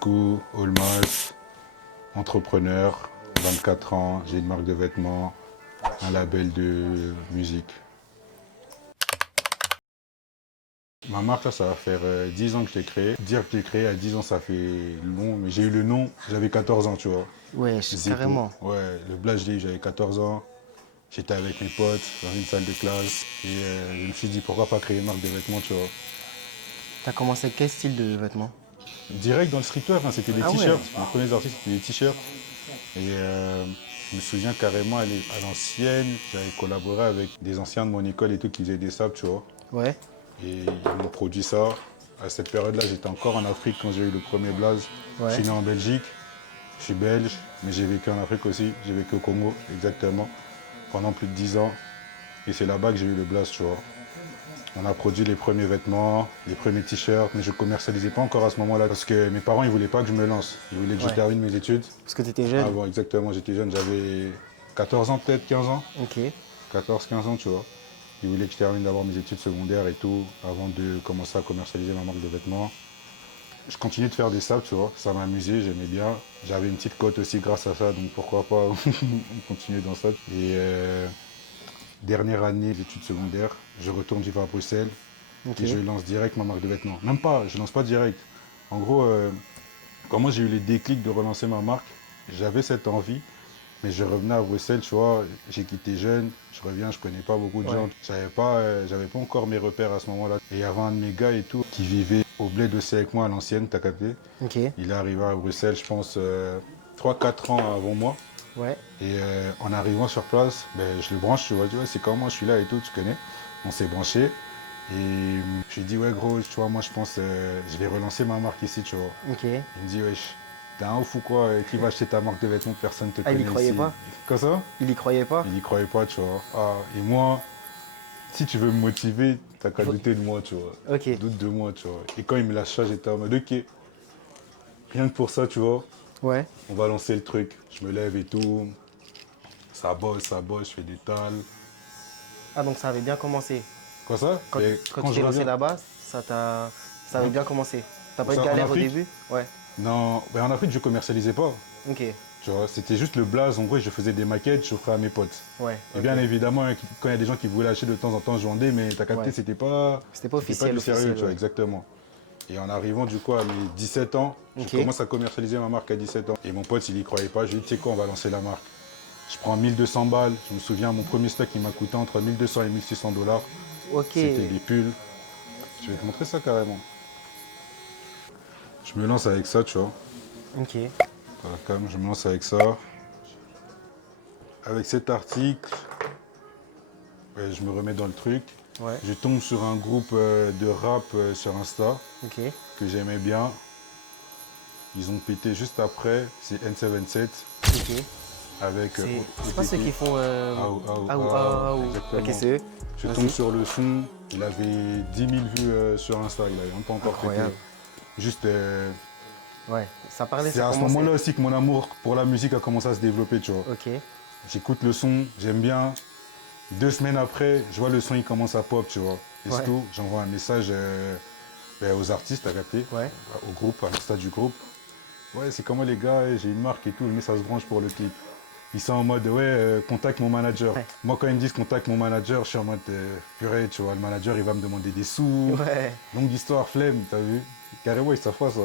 coup, Olmas, entrepreneur, 24 ans, j'ai une marque de vêtements, un label de musique. Ma marque, là, ça va faire 10 ans que je l'ai créée. Dire que je l'ai créée à 10 ans, ça fait long, mais j'ai eu le nom, j'avais 14 ans, tu vois. Ouais, Zeppo. carrément. Ouais, le Blaze, je l'ai eu, j'avais 14 ans. J'étais avec mes potes dans une salle de classe et je me suis dit pourquoi pas créer une marque de vêtements, tu vois. T'as commencé avec quel style de vêtements? Direct dans le streetwear, hein, c'était des Ah ouais. t-shirts. Mes premiers artistes, c'était des t-shirts. Et je me souviens carrément à l'ancienne, j'avais collaboré avec des anciens de mon école et tout qui faisaient des sables, tu vois. Ouais. Et ils m'ont produit ça. À cette période-là, j'étais encore en Afrique quand j'ai eu le premier blaze. Je Ouais. suis né en Belgique, je suis belge, mais j'ai vécu en Afrique aussi. J'ai vécu au Congo, exactement, pendant plus de 10 ans. Et c'est là-bas que j'ai eu le blaze, tu vois. On a produit les premiers vêtements, les premiers t-shirts, mais je ne commercialisais pas encore à ce moment-là parce que mes parents, ils voulaient pas que je me lance. Ils voulaient que je Ouais. termine mes études. Parce que t'étais Ah jeune. bon, exactement, j'étais jeune, j'avais 14 ans peut-être, 15 ans. Ok. 14-15 ans, tu vois. Ils voulaient que je termine d'abord mes études secondaires et tout, avant de commencer à commercialiser ma marque de vêtements. Je continuais de faire des sables, tu vois, ça m'amusait, j'aimais bien. J'avais une petite cote aussi grâce à ça, donc pourquoi pas continuer dans ça. Et dernière année d'études secondaires, je retourne vivre à Bruxelles Ok. et je lance direct ma marque de vêtements. Même pas, je lance pas direct. En gros, comment j'ai eu les déclics de relancer ma marque, j'avais cette envie, mais je revenais à Bruxelles, tu vois, j'ai quitté jeune, je reviens, je connais pas beaucoup de Ouais. gens. J'avais pas encore mes repères à ce moment-là. Et il y avait un de mes gars et tout qui vivait au bled aussi avec moi à l'ancienne, t'as capté. Ok. Il est arrivé à Bruxelles, je pense, 3-4 ans avant moi. Ouais. Et en arrivant sur place, ben, je le branche, tu vois, c'est comment je suis là et tout, tu connais. On s'est branché. Et je lui ai dit, ouais, gros, tu vois, moi, je pense, je vais relancer ma marque ici, tu vois. Ok. Il me dit, wesh, t'es un ouf ou quoi? Qui va acheter ta marque de vêtements? Personne ne te Ah, il y connaît croyait ici. pas? Comme ça? Il y croyait pas? Il y croyait pas, tu vois. Ah, et moi, si tu veux me motiver, t'as Il qu'à faut... douter de moi, tu vois. Ok. Doute de moi, tu vois. Et quand il me lâche ça, j'étais en mode, ok, rien que pour ça, tu vois, Ouais. on va lancer le truc. Je me lève et tout. Ça bosse, je fais des tales. Ah, donc ça avait bien commencé. Quoi ça? Quand, Et quand quand tu je t'es lancé reviens, là-bas, ça avait hein, bien commencé. T'as où pas eu de ça, en galère au Afrique? début? Ouais. Non, ben en Afrique, je commercialisais pas. Ok. Tu vois, c'était juste le blaze. En gros, je faisais des maquettes, je ferais à mes potes. Ouais. Et Ok. bien évidemment, quand il y a des gens qui voulaient acheter de temps en temps, je vendais, mais t'as capté, Ouais. C'était pas c'était pas officiel, du sérieux, officiel, tu vois, ouais. exactement. Et en arrivant du coup à mes 17 ans, je Ok. commence à commercialiser ma marque à 17 ans. Et mon pote, il y croyait pas. Je lui ai dit, tu sais quoi, on va lancer la marque. Je prends 1200 balles. Je me souviens, mon premier stock, il m'a coûté entre 1200 et 1600 dollars. Ok. C'était des pulls. Je vais te montrer ça carrément. Je me lance avec ça, tu vois. Ok. Voilà, quand même, je me lance avec ça. Avec cet article, ouais, je me remets dans le truc. Ouais. Je tombe sur un groupe de rap sur Insta Ok. que j'aimais bien. Ils ont pété juste après, c'est N77 Ok. avec C'est pas ceux OTP. qui font. Ah, ou, ah, ou. Ok, Exactement. c'est eux. Je tombe Vas-y. sur le son, il avait 10 000 vues sur Insta, il avait même pas encore pété. Incroyable. Juste, Ouais, ça parlait, c'est ça à ce commençait. moment-là aussi que mon amour pour la musique a commencé à se développer, tu vois. Ok. J'écoute le son, j'aime bien. 2 semaines après, je vois le son, il commence à pop, tu vois. Et c'est Ouais. tout, j'envoie un message ben, aux artistes, à capter, Ouais. au groupe, à l'insta du groupe. Ouais, c'est comment les gars, j'ai une marque et tout, mais ça se branche pour le clip. Ils sont en mode, ouais, contacte mon manager. Ouais. Moi, quand ils me disent contacte mon manager, je suis en mode, purée, tu vois, le manager, il va me demander des sous. Ouais. Longue histoire, flemme, t'as vu? Carrément, ils savent pas ça.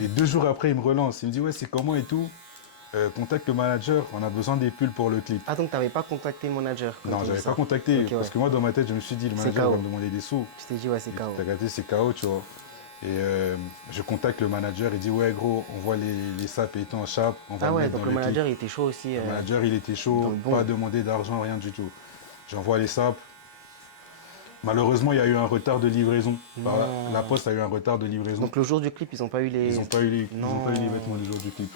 Et 2 jours après, il me relance. Il me dit, ouais, c'est comment et tout? Contacte le manager, on a besoin des pulls pour le clip. Ah, donc t'avais pas contacté le manager quand Non, ils ont dit j'avais pas ça. contacté, Ok, parce ouais. que moi, dans ma tête, je me suis dit, le C'est manager, il va KO. me demander des sous. Tu t'es dit, ouais, c'est Et KO. t'as capté, c'est KO, tu vois. Et je contacte le manager, il dit, ouais, gros, on voit les sapes et tout en chape, on va Ah le ouais, mettre dans donc le le clip. manager il était chaud aussi Le manager, il était dans chaud, le pas bon. demandé d'argent, rien du tout. J'envoie les sapes. Malheureusement, il y a eu un retard de livraison. La Non. poste a eu un retard de livraison. Donc le jour du clip, ils ont pas eu Ils les. n'ont pas eu ils ont pas eu les vêtements Non. le jour du clip.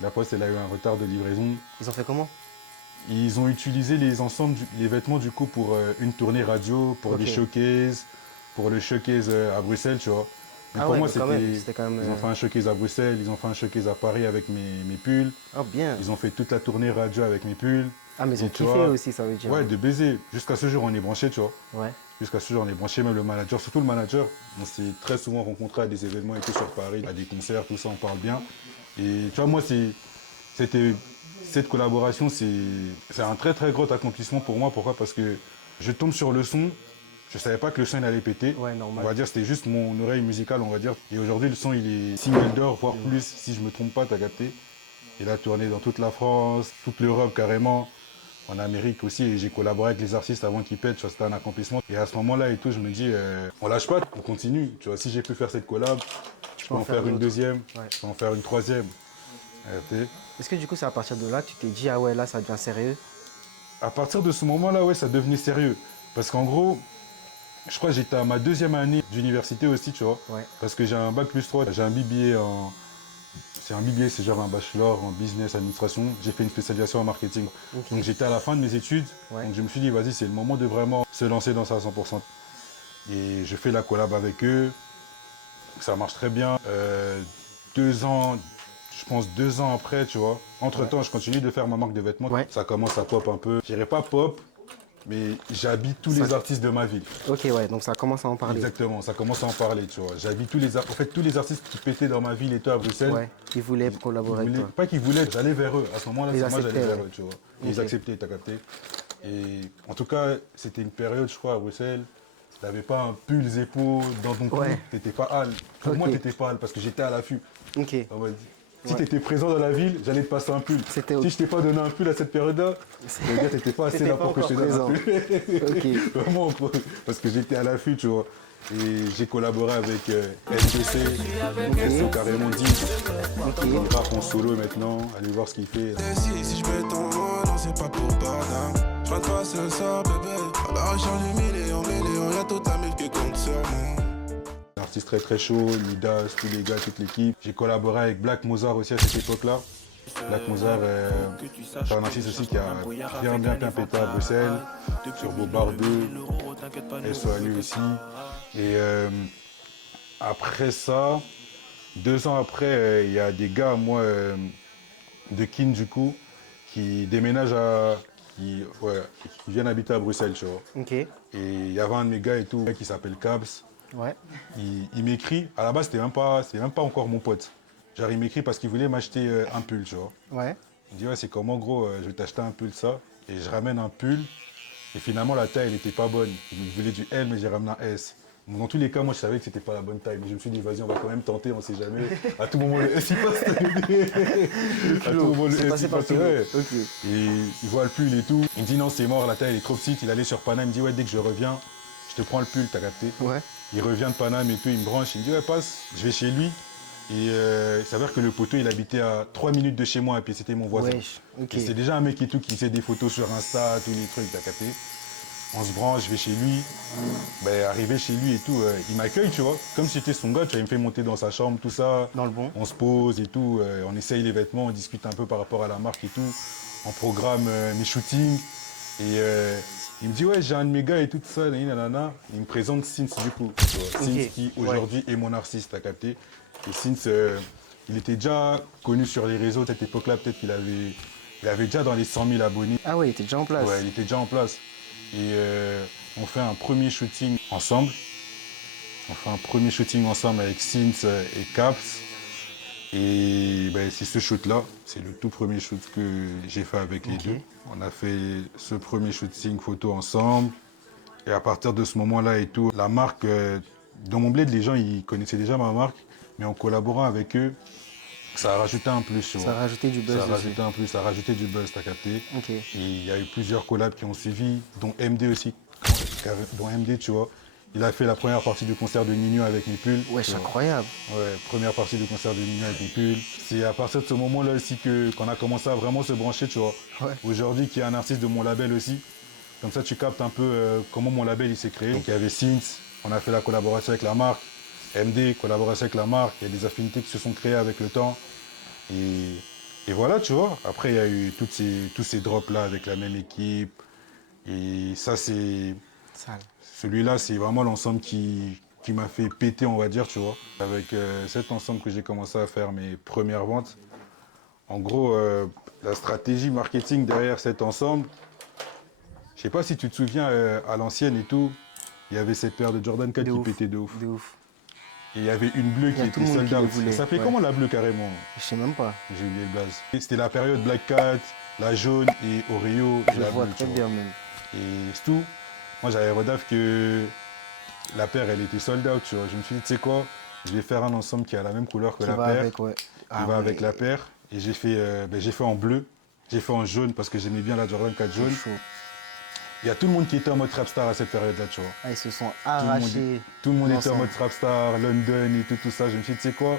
La poste, elle a eu un retard de livraison. Ils ont fait comment? Ils ont utilisé les ensembles, les vêtements du coup pour une tournée radio, pour des Ok. showcases, pour le showcase à Bruxelles, tu vois. Mais Ah pour ouais, moi, mais quand même, c'était. c'était quand même. Ils ont fait un showcase à Bruxelles, ils ont fait un showcase à Paris avec mes pulls. Ah bien. Ils ont fait toute la tournée radio avec mes pulls. Ah, mais ils ont Et tu kiffé vois, aussi, ça veut dire, ouais, hein. de baiser. Jusqu'à ce jour, on est branché, tu vois. Ouais. Jusqu'à ce jour, on est branché, même le manager, surtout le manager. On s'est très souvent rencontrés à des événements et tout sur Paris, à des concerts, tout ça, on parle bien. Et tu vois, moi, c'était, cette collaboration, c'est un très très gros accomplissement pour moi. Pourquoi? Parce que je tombe sur le son, je savais pas que le son il allait péter. Ouais, On normal. va dire c'était juste mon oreille musicale, on va dire. Et aujourd'hui, le son il est single d'or, voire plus, si je me trompe pas, t'as capté. Il a tourné dans toute la France, toute l'Europe carrément, en Amérique aussi. Et j'ai collaboré avec les artistes avant qu'ils pètent, tu vois, c'était un accomplissement. Et à ce moment-là et tout, je me dis, on lâche pas, on continue. Tu vois, si j'ai pu faire cette collab, je peux en faire une d'autres. deuxième, Ouais. je peux en faire une troisième. Est-ce que du coup, c'est à partir de là que tu t'es dit, ah ouais, là, ça devient sérieux? À partir de ce moment-là, ouais, ça devenait sérieux. Parce qu'en gros, je crois que j'étais à ma deuxième année d'université aussi, tu vois. Ouais. Parce que j'ai un bac plus 3, j'ai un BBA en... C'est un BBA, c'est genre un bachelor en business administration. J'ai fait une spécialisation en marketing. Ok. Donc j'étais à la fin de mes études. Ouais. Donc je me suis dit, vas-y, c'est le moment de vraiment se lancer dans ça à 100%. Et je fais la collab avec eux. Ça marche très bien. 2 ans, je pense 2 ans après, tu vois. Entre-temps, je continue de faire ma marque de vêtements. Ouais. Ça commence à pop un peu. Je dirais pas pop, mais j'habite tous les artistes de ma ville. Ok, ouais, donc ça commence à en parler. Exactement, ça commence à en parler, tu vois. J'habite en fait, tous les artistes qui pétaient dans ma ville et tout à Bruxelles. Ouais, ils voulaient collaborer avec toi. Pas qu'ils voulaient, j'allais vers eux. À ce moment-là, Ils c'est moi j'allais acceptaient, vers ouais. eux, tu vois. Ok. Ils acceptaient, t'as capté. Et en tout cas, c'était une période, je crois, à Bruxelles. Tu n'avais pas un pull Zeppo dans ton cou, Ouais. t'étais pas hal. Pour moi, Ok. t'étais pas hal parce que j'étais à l'affût. Ok. En mode, si Ouais. tu étais présent dans la ville, j'allais te passer un pull. C'était Si je t'ai pas donné un pull à cette période-là, le gars, t'étais pas assez T'étais là pas pour que je te encore donne un présent. pull. Ok. Vraiment, parce que j'étais à l'affût, tu vois. Et j'ai collaboré avec SBC, SO carrément 10. Il rappe en solo maintenant, allez voir ce qu'il fait. Si je mets ton nom, non c'est pas pour pardon. Je prends pas ce sort bébé. À la recherche du million, y'a tout un mille qui compte sur moi. Un artiste très très chaud, Lidas, tous les gars, toute l'équipe. J'ai collaboré avec Black Mozart aussi à cette époque-là. Black Mozart, c'est un artiste aussi qui a bien pété à Bruxelles, sur Bobard 2, SO à lui aussi. Et après ça, 2 ans après, il y a des gars, moi, de Kin du coup, qui déménagent qui viennent habiter à Bruxelles, tu vois. Ok. Et il y avait un de mes gars et tout, qui s'appelle Cabs. Ouais. Il m'écrit, à la base, c'était même pas encore mon pote. Genre, il m'écrit parce qu'il voulait m'acheter un pull, tu vois. Ouais. Il me dit, ouais, c'est comment, gros, je vais t'acheter un pull, ça. Et je ramène un pull. Et finalement, la taille, elle n'était pas bonne. Il voulait du L, mais j'ai ramené un S. Dans tous les cas, moi, je savais que c'était pas la bonne taille. Mais je me suis dit, vas-y, on va quand même tenter, on sait jamais. À tout moment, le S, il passe. À tout moment, le S, il passe. Ouais. Ok. Et il voit le pull et tout. Il me dit, non, c'est mort, la taille, elle est trop petite. Il allait sur Paname, il me dit, ouais, dès que je reviens, je te prends le pull, t'as capté. Ouais. Il revient de Paname et tout, il me branche, il me dit, ouais, passe, je vais chez lui. Et il s'avère que le poteau, il habitait à 3 minutes de chez moi, et puis c'était mon voisin. Wesh. Ok. Et c'est déjà un mec et tout qui faisait des photos sur Insta, tous les trucs, t'as capté. On se branche, je vais chez lui. Ben, arrivé chez lui et tout, il m'accueille, tu vois. Comme si j'étais son gars, tu vois, il me fait monter dans sa chambre, tout ça. Dans le bon. On se pose et tout, on essaye les vêtements, on discute un peu par rapport à la marque et tout. On programme mes shootings. Et il me dit, ouais, j'ai un de mes gars et tout ça, nanana. Il me présente Sins du coup. Tu vois. Ok. Sins qui aujourd'hui est mon artiste, t'as capté. Et Sins, il était déjà connu sur les réseaux à cette époque-là, peut-être qu'il avait déjà dans les 100 000 abonnés. Ah ouais, il était déjà en place. Ouais, il était déjà en place. Et on fait un premier shooting ensemble. On fait un premier shooting ensemble avec Sins et Caps. Et ben, c'est ce shoot-là, c'est le tout premier shoot que j'ai fait avec les deux. On a fait ce premier shooting photo ensemble. Et à partir de ce moment-là et tout, la marque, dans mon bled, les gens ils connaissaient déjà ma marque, mais en collaborant avec eux, ça a rajouté un plus. Tu Ça vois. a rajouté du buzz Ça a dessus. rajouté un plus, ça a rajouté du buzz, t'as capté. Ok. Et il y a eu plusieurs collabs qui ont suivi, dont MD aussi. Dont MD, tu vois. Il a fait la première partie du concert de Nino avec mes pulls. Wesh, tu vois. incroyable. Ouais, première partie du concert de Nino avec mes pulls. C'est à partir de ce moment-là aussi qu'on a commencé à vraiment se brancher, tu vois. Ouais. Aujourd'hui, qui est un artiste de mon label aussi. Comme ça, tu captes un peu comment mon label il s'est créé. Donc il y avait Sins, on a fait la collaboration avec la marque. MD, collaboration avec la marque. Il y a des affinités qui se sont créées avec le temps. Et voilà, tu vois. Après, il y a eu tous ces drops-là avec la même équipe. Et ça, c'est... Sale. Celui-là, c'est vraiment l'ensemble qui m'a fait péter, on va dire, tu vois. Avec cet ensemble que j'ai commencé à faire mes premières ventes. En gros, la stratégie marketing derrière cet ensemble, je sais pas si tu te souviens, à l'ancienne et tout, il y avait cette paire de Jordan 4 De qui ouf. pétait de ouf. De ouf. Et il y avait une bleue Il y qui a tout le était monde qui sold le out. voulait, Ça fait ouais. comment la bleue carrément? Je sais même pas. J'ai oublié le blaze. C'était la période Black Cat, la jaune et Oreo et Je la vois bleue. très tu bien même. Et c'est tout. Moi j'avais redaf que la paire elle était sold out. Tu vois. Je me suis dit, tu sais quoi, je vais faire un ensemble qui a la même couleur que Qui la va paire. avec, ouais. Qui va avec la paire. Et j'ai fait en bleu. J'ai fait en jaune parce que j'aimais bien la Jordan 4 jaune. Chaud. Il y a tout le monde qui était en mode trapstar à cette période-là, tu vois. Ah, ils se sont Tout le monde, arrachés. tout le monde était en ensemble. mode trapstar, London et tout ça. Je me suis dit, tu sais quoi,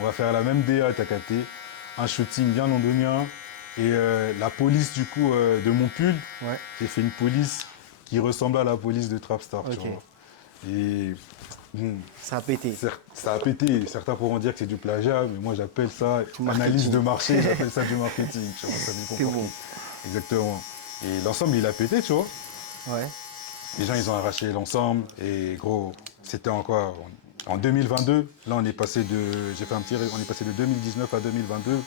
on va faire la même DA, t'as capté. Un shooting bien londonien. Et la police, du coup, de mon pull, Ouais. j'ai fait une police qui ressemblait à la police de Trapstar, tu Ok. vois. Et bon, Ça a pété. ça a pété. Certains pourront dire que c'est du plagiat, mais moi j'appelle ça Du analyse marketing. de marché, j'appelle ça du marketing. Tu vois, ça dépend C'est pour bon. qui. Exactement. Et l'ensemble, il a pété, tu vois. Ouais. Les gens, ils ont arraché l'ensemble. Et gros, c'était en quoi? En 2022, là, on est passé de. J'ai fait un petit. On est passé de 2019 à 2022.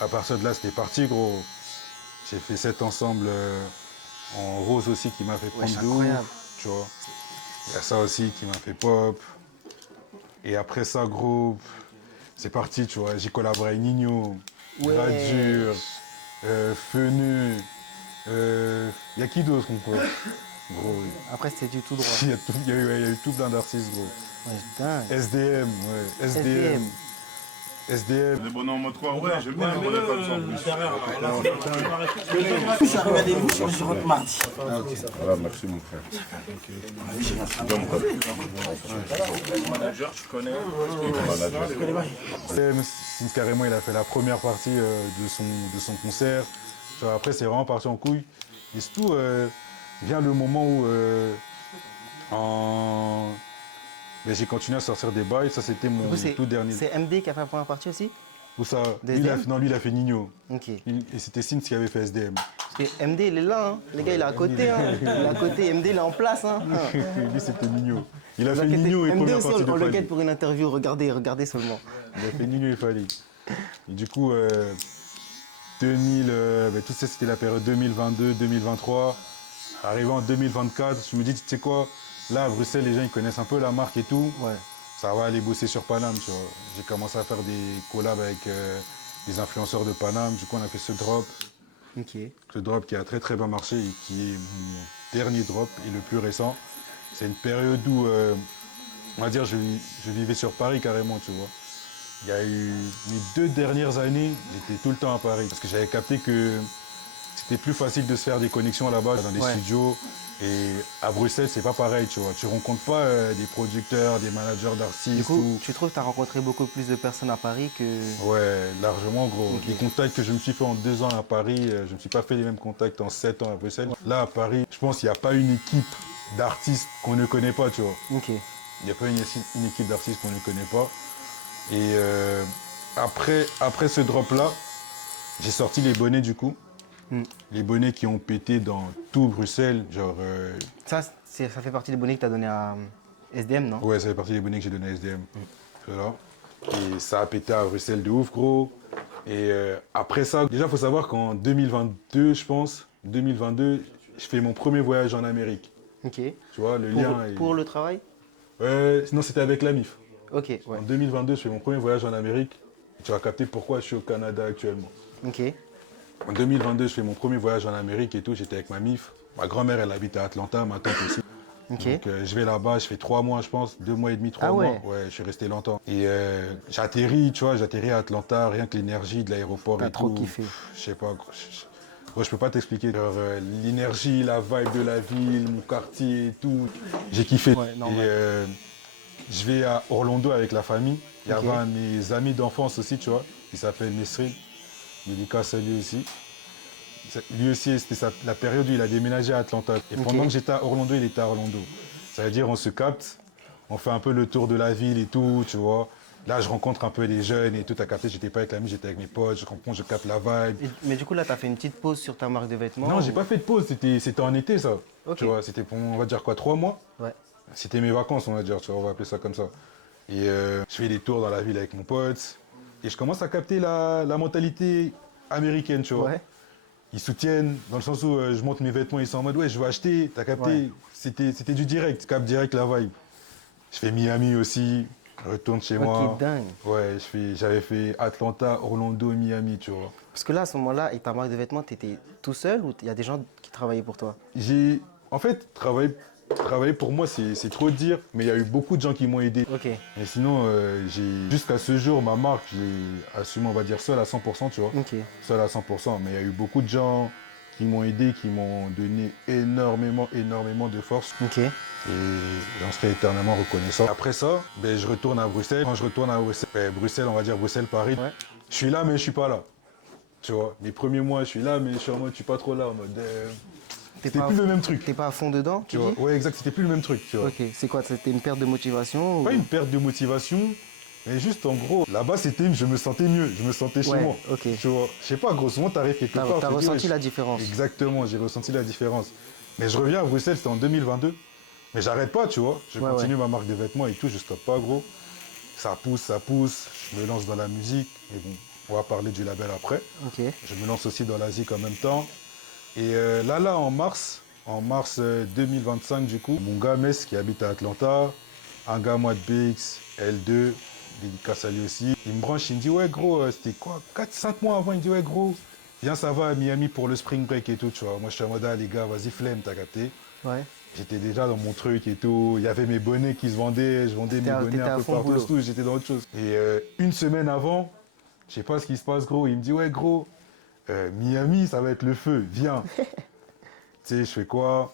À partir de là, c'était parti, gros. J'ai fait cet ensemble en rose aussi qui m'a fait prendre c'est de incroyable. ouf, tu vois. Il y a ça aussi qui m'a fait pop. Et après ça, gros, c'est parti, tu vois. J'ai collaboré avec Nino, Ouais. Gradure, Fenu. Il y a qui d'autre encore? Gros, Après, c'était du tout droit. il y a eu tout plein d'artistes, gros. Ouais, dingue. SDM, ouais. SDM. SDM. Les bonhommes en mode 3, ouais, j'aime bien les bonhommes comme ça en plus. Je suis arrivé à l'émission, je rentre mardi. Voilà, merci mon frère. Bien, mon frère. Manager, tu connais manager. Sims carrément il a fait la première partie de son concert. Tu vois, après c'est vraiment parti en couille. Et surtout vient le moment où ben, j'ai continué à sortir des bails. Ça c'était mon Du coup, tout dernier. c'est MD qui a fait la première partie aussi? Où ça Des lui, SDM? non, lui il a fait Nino. Ok. Et c'était Sims qui avait fait SDM. Parce que MD, il est là, hein. Les gars, il est à côté, hein. Il est à côté, MD, il est en place, hein. Lui c'était Nino. Il a fait Inquiétez- Nino et MD première aussi, partie de on le Fali. guette pour une interview, regardez seulement. Il a fait Nino et Fali. Et du coup, tout ça c'était la période 2022-2023. Arrivé en 2024, je me dis, tu sais quoi, là à Bruxelles, les gens ils connaissent un peu la marque et tout. Ouais. Ça va aller bosser sur Paname, tu vois. J'ai commencé à faire des collabs avec des influenceurs de Paname. Du coup, on a fait ce drop qui a très très bien marché et qui est mon dernier drop et le plus récent. C'est une période où, on va dire, je vivais sur Paris carrément, tu vois. Il y a eu mes 2 dernières années, j'étais tout le temps à Paris parce que j'avais capté que c'était plus facile de se faire des connexions là-bas dans des Ouais. studios. Et à Bruxelles, c'est pas pareil, tu vois. Tu rencontres pas des producteurs, des managers d'artistes. Du coup, ou- tu trouves que tu as rencontré beaucoup plus de personnes à Paris que... Ouais, largement, gros. Ok. Les contacts que je me suis fait en 2 ans à Paris, je ne me suis pas fait les mêmes contacts en 7 ans à Bruxelles. Là, à Paris, je pense qu'il n'y a pas une équipe d'artistes qu'on ne connaît pas, tu vois. Ok. Il n'y a pas une équipe d'artistes qu'on ne connaît pas. Et après ce drop-là, j'ai sorti les bonnets, du coup. Mm. Les bonnets qui ont pété dans tout Bruxelles, genre... Ça fait partie des bonnets que tu as donné à SDM, non? Ouais, ça fait partie des bonnets que j'ai donné à SDM. Voilà. Et ça a pété à Bruxelles de ouf, gros. Et après ça, déjà, il faut savoir qu'en 2022, je pense, 2022, je fais mon premier voyage en Amérique. Ok. Tu vois, le lien... est- Pour le travail? Ouais, non, c'était avec la MIF. Ok, ouais. En 2022, je fais mon premier voyage en Amérique. Tu vas capter pourquoi je suis au Canada actuellement. Ok. En 2022, je fais mon premier voyage en Amérique et tout. J'étais avec ma MIF. Ma grand-mère, elle habite à Atlanta, ma tante aussi. Ok. Donc je vais là-bas, je fais 3 mois, je pense, 2 mois et demi, 3 Ah mois. ouais. Ouais, je suis resté longtemps. Et j'atterris, tu vois, j'atterris à Atlanta, rien que l'énergie de l'aéroport T'as et trop tout. kiffé. Je sais pas, gros, je peux pas t'expliquer. Genre, l'énergie, la vibe de la ville, mon quartier et tout. J'ai kiffé. Ouais, normal. Et je vais à Orlando avec la famille. Il y Ok. avait un de mes amis d'enfance aussi, tu vois. Il s'appelle Nesrin. Dédicace à lui aussi. Lui aussi, c'était la période où il a déménagé à Atlanta. Et Ok. pendant que j'étais à Orlando, il était à Orlando. Ça veut dire on se capte, on fait un peu le tour de la ville et tout, tu vois. Là, je rencontre un peu les jeunes et tout. T'as capté, j'étais pas avec l'ami, j'étais avec mes potes. Je rencontre, je capte la vibe. Mais du coup, là, tu as fait une petite pause sur ta marque de vêtements? Non, j'ai pas fait de pause. C'était en été, ça. Ok. Tu vois, c'était pour, on va dire quoi, 3 mois. Ouais. C'était mes vacances, on va dire, tu vois, on va appeler ça comme ça. Et je fais des tours dans la ville avec mon pote. Et je commence à capter la mentalité américaine, tu vois. Ouais. ils soutiennent, dans le sens où je monte mes vêtements, ils sont en mode ouais, je veux acheter, t'as capté, Ouais. c'était du direct, cap direct la vibe. Je fais Miami aussi, retourne chez moi. Ok, dingue. Ouais, j'avais fait Atlanta, Orlando, Miami, tu vois. Parce que là, à ce moment-là, avec ta marque de vêtements, tu étais tout seul ou il y a des gens qui travaillaient pour toi? En fait, travailler pour moi, c'est trop dire, mais il y a eu beaucoup de gens qui m'ont aidé. Ok, Et sinon, jusqu'à ce jour, ma marque, je l'ai assumée, on va dire, seul à 100%, tu vois. ok. Seul à 100%. Mais il y a eu beaucoup de gens qui m'ont aidé, qui m'ont donné énormément, énormément de force. Ok. Et j'en serai éternellement reconnaissant. Après ça, ben, je retourne à Bruxelles. Quand je retourne à Bruxelles, Bruxelles, on va dire Bruxelles-Paris, Ouais. je suis là, mais je suis pas là. Tu vois, les premiers mois, je suis là, mais je suis en mode, je suis pas trop là. En mode, c'était pas plus à le fond- même truc. T'es pas à fond dedans, Tu tu vois, dis? ouais, exact, c'était plus le même truc. Tu vois. Ok, c'est quoi? C'était une perte de motivation ou... Pas une perte de motivation, mais juste en gros, là-bas, je me sentais mieux, je me sentais chez Ouais, moi. ok. Tu vois, je sais pas, grosso modo, t'arrives quelque T'as part. t'as tu te dis, ressenti ouais, la différence? Exactement, j'ai ressenti la différence. Mais je reviens à Bruxelles, c'était en 2022. Mais j'arrête pas, tu vois. Je Ouais, continue ma marque de vêtements et tout, je stoppe pas, gros. Ça pousse. Je me lance dans la musique. Et bon, on va parler du label après. Ok. Je me lance aussi dans la zik en même temps. Et là, en mars 2025, du coup, mon gars Metz qui habite à Atlanta, un gars moi de BX, L2, dédicace à lui aussi, il me branche, il me dit ouais gros, c'était quoi 4-5 mois avant, il me dit ouais gros, viens ça va à Miami pour le spring break et tout, tu vois. Moi je suis en mode ah les gars, vas-y flemme, t'as capté. Ouais. J'étais déjà dans mon truc et tout, il y avait mes bonnets qui se vendaient, je vendais mes bonnets t'étais un à peu fond partout, boulot. tout, j'étais dans autre chose. Et une semaine avant, je sais pas ce qui se passe gros, il me dit ouais gros, Miami ça va être le feu, viens. Tu sais, je fais quoi?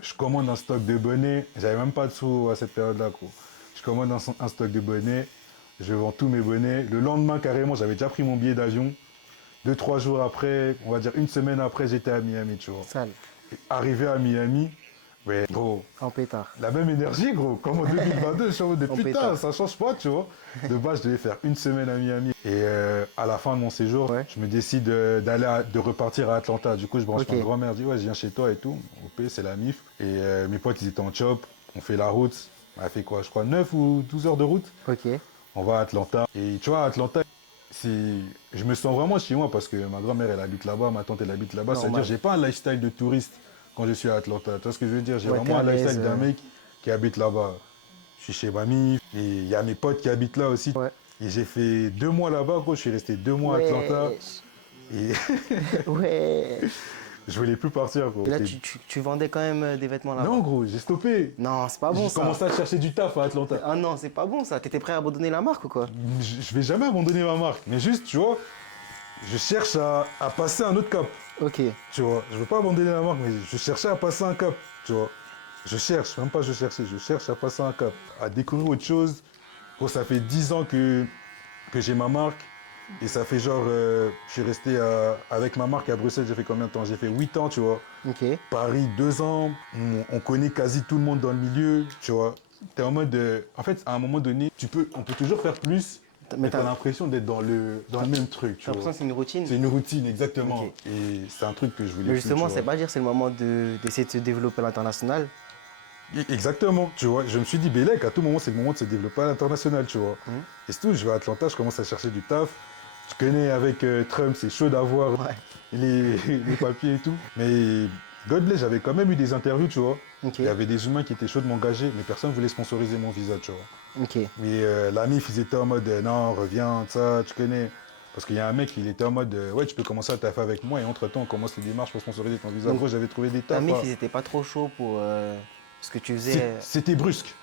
Je commande un stock de bonnets. J'avais même pas de sous à cette période-là, gros. Je commande un stock de bonnets. Je vends tous mes bonnets. Le lendemain, carrément, j'avais déjà pris mon billet d'avion. 2-3 jours après, on va dire une semaine après, j'étais à Miami, tu vois. Sale. Et arrivé à Miami, ouais, gros, En pétard. la même énergie, gros. Comme en 2022, je suis en mode de En putain, pétard. ça change pas, tu vois. De base, je devais faire une semaine à Miami. Et à la fin de mon séjour, Ouais. je me décide de repartir à Atlanta. Du coup, je branche Ok. ma grand-mère, je dis ouais, je viens chez toi et tout. OP, c'est la MIF. Et mes potes, ils étaient en chop. On fait la route. On a fait quoi, je crois, 9 ou 12 heures de route. Ok. On va à Atlanta. Et tu vois, à Atlanta, je me sens vraiment chez moi parce que ma grand-mère, elle habite là-bas, ma tante, elle habite là-bas. Normal. C'est-à-dire, j'ai pas un lifestyle de touriste quand je suis à Atlanta. Tu vois ce que je veux dire? J'ai Ouais, vraiment t'es un à l'aise, lifestyle d'un mec qui habite là-bas. Je suis chez mamie et il y a mes potes qui habitent là aussi. Ouais. Et j'ai fait 2 mois là-bas, gros. Je suis resté 2 mois à Atlanta. Et Ouais. je voulais plus partir, gros. Et là, C'est- tu vendais quand même des vêtements là-bas? Non, gros, j'ai stoppé. Non, c'est pas bon J'ai ça. commencé à chercher du taf à Atlanta. Ah non, c'est pas bon ça. T'étais prêt à abandonner la marque ou quoi? Je vais jamais abandonner ma marque. Mais juste, tu vois, je cherche à passer un autre cap. Ok. Tu vois, je veux pas abandonner la marque, mais je cherchais à passer un cap, tu vois. Je cherche, même pas je cherche à passer un cap, à découvrir autre chose. Bon, ça fait 10 ans que j'ai ma marque. Et ça fait genre, je suis resté avec ma marque à Bruxelles, j'ai fait combien de temps? J'ai fait 8 ans, tu vois. Ok. Paris, 2 ans. On connaît quasi tout le monde dans le milieu, tu vois. T'es en mode, en fait, à un moment donné, on peut toujours faire plus, mais t'as t'as l'impression d'être dans le même truc, tu t'as l'impression vois. que c'est une routine? C'est une routine, exactement. Ok. Et c'est un truc que je voulais Mais plus, justement, tu c'est vois. pas dire c'est le moment d'essayer de se développer à l'international. Exactement, tu vois. Je me suis dit, Bélec, à tout moment, c'est le moment de se développer à l'international, tu vois. Et c'est tout, je vais à Atlanta, je commence à chercher du taf. Tu connais, avec Trump, c'est chaud d'avoir Ouais. les papiers et tout. Mais God bless, j'avais quand même eu des interviews, tu vois. Ok. Il y avait des humains qui étaient chauds de m'engager, mais personne ne voulait sponsoriser mon visa, tu vois. Ok. Mais la MIF, ils étaient en mode, non, reviens, ça, tu connais. Parce qu'il y a un mec, il était en mode, ouais, tu peux commencer à taffer avec moi, et entre-temps, on commence les démarches pour sponsoriser ton visa. Donc, Gros, j'avais trouvé des Ta tafs. mif, hein. ils étaient pas trop chauds pour ce que tu faisais. C'était brusque.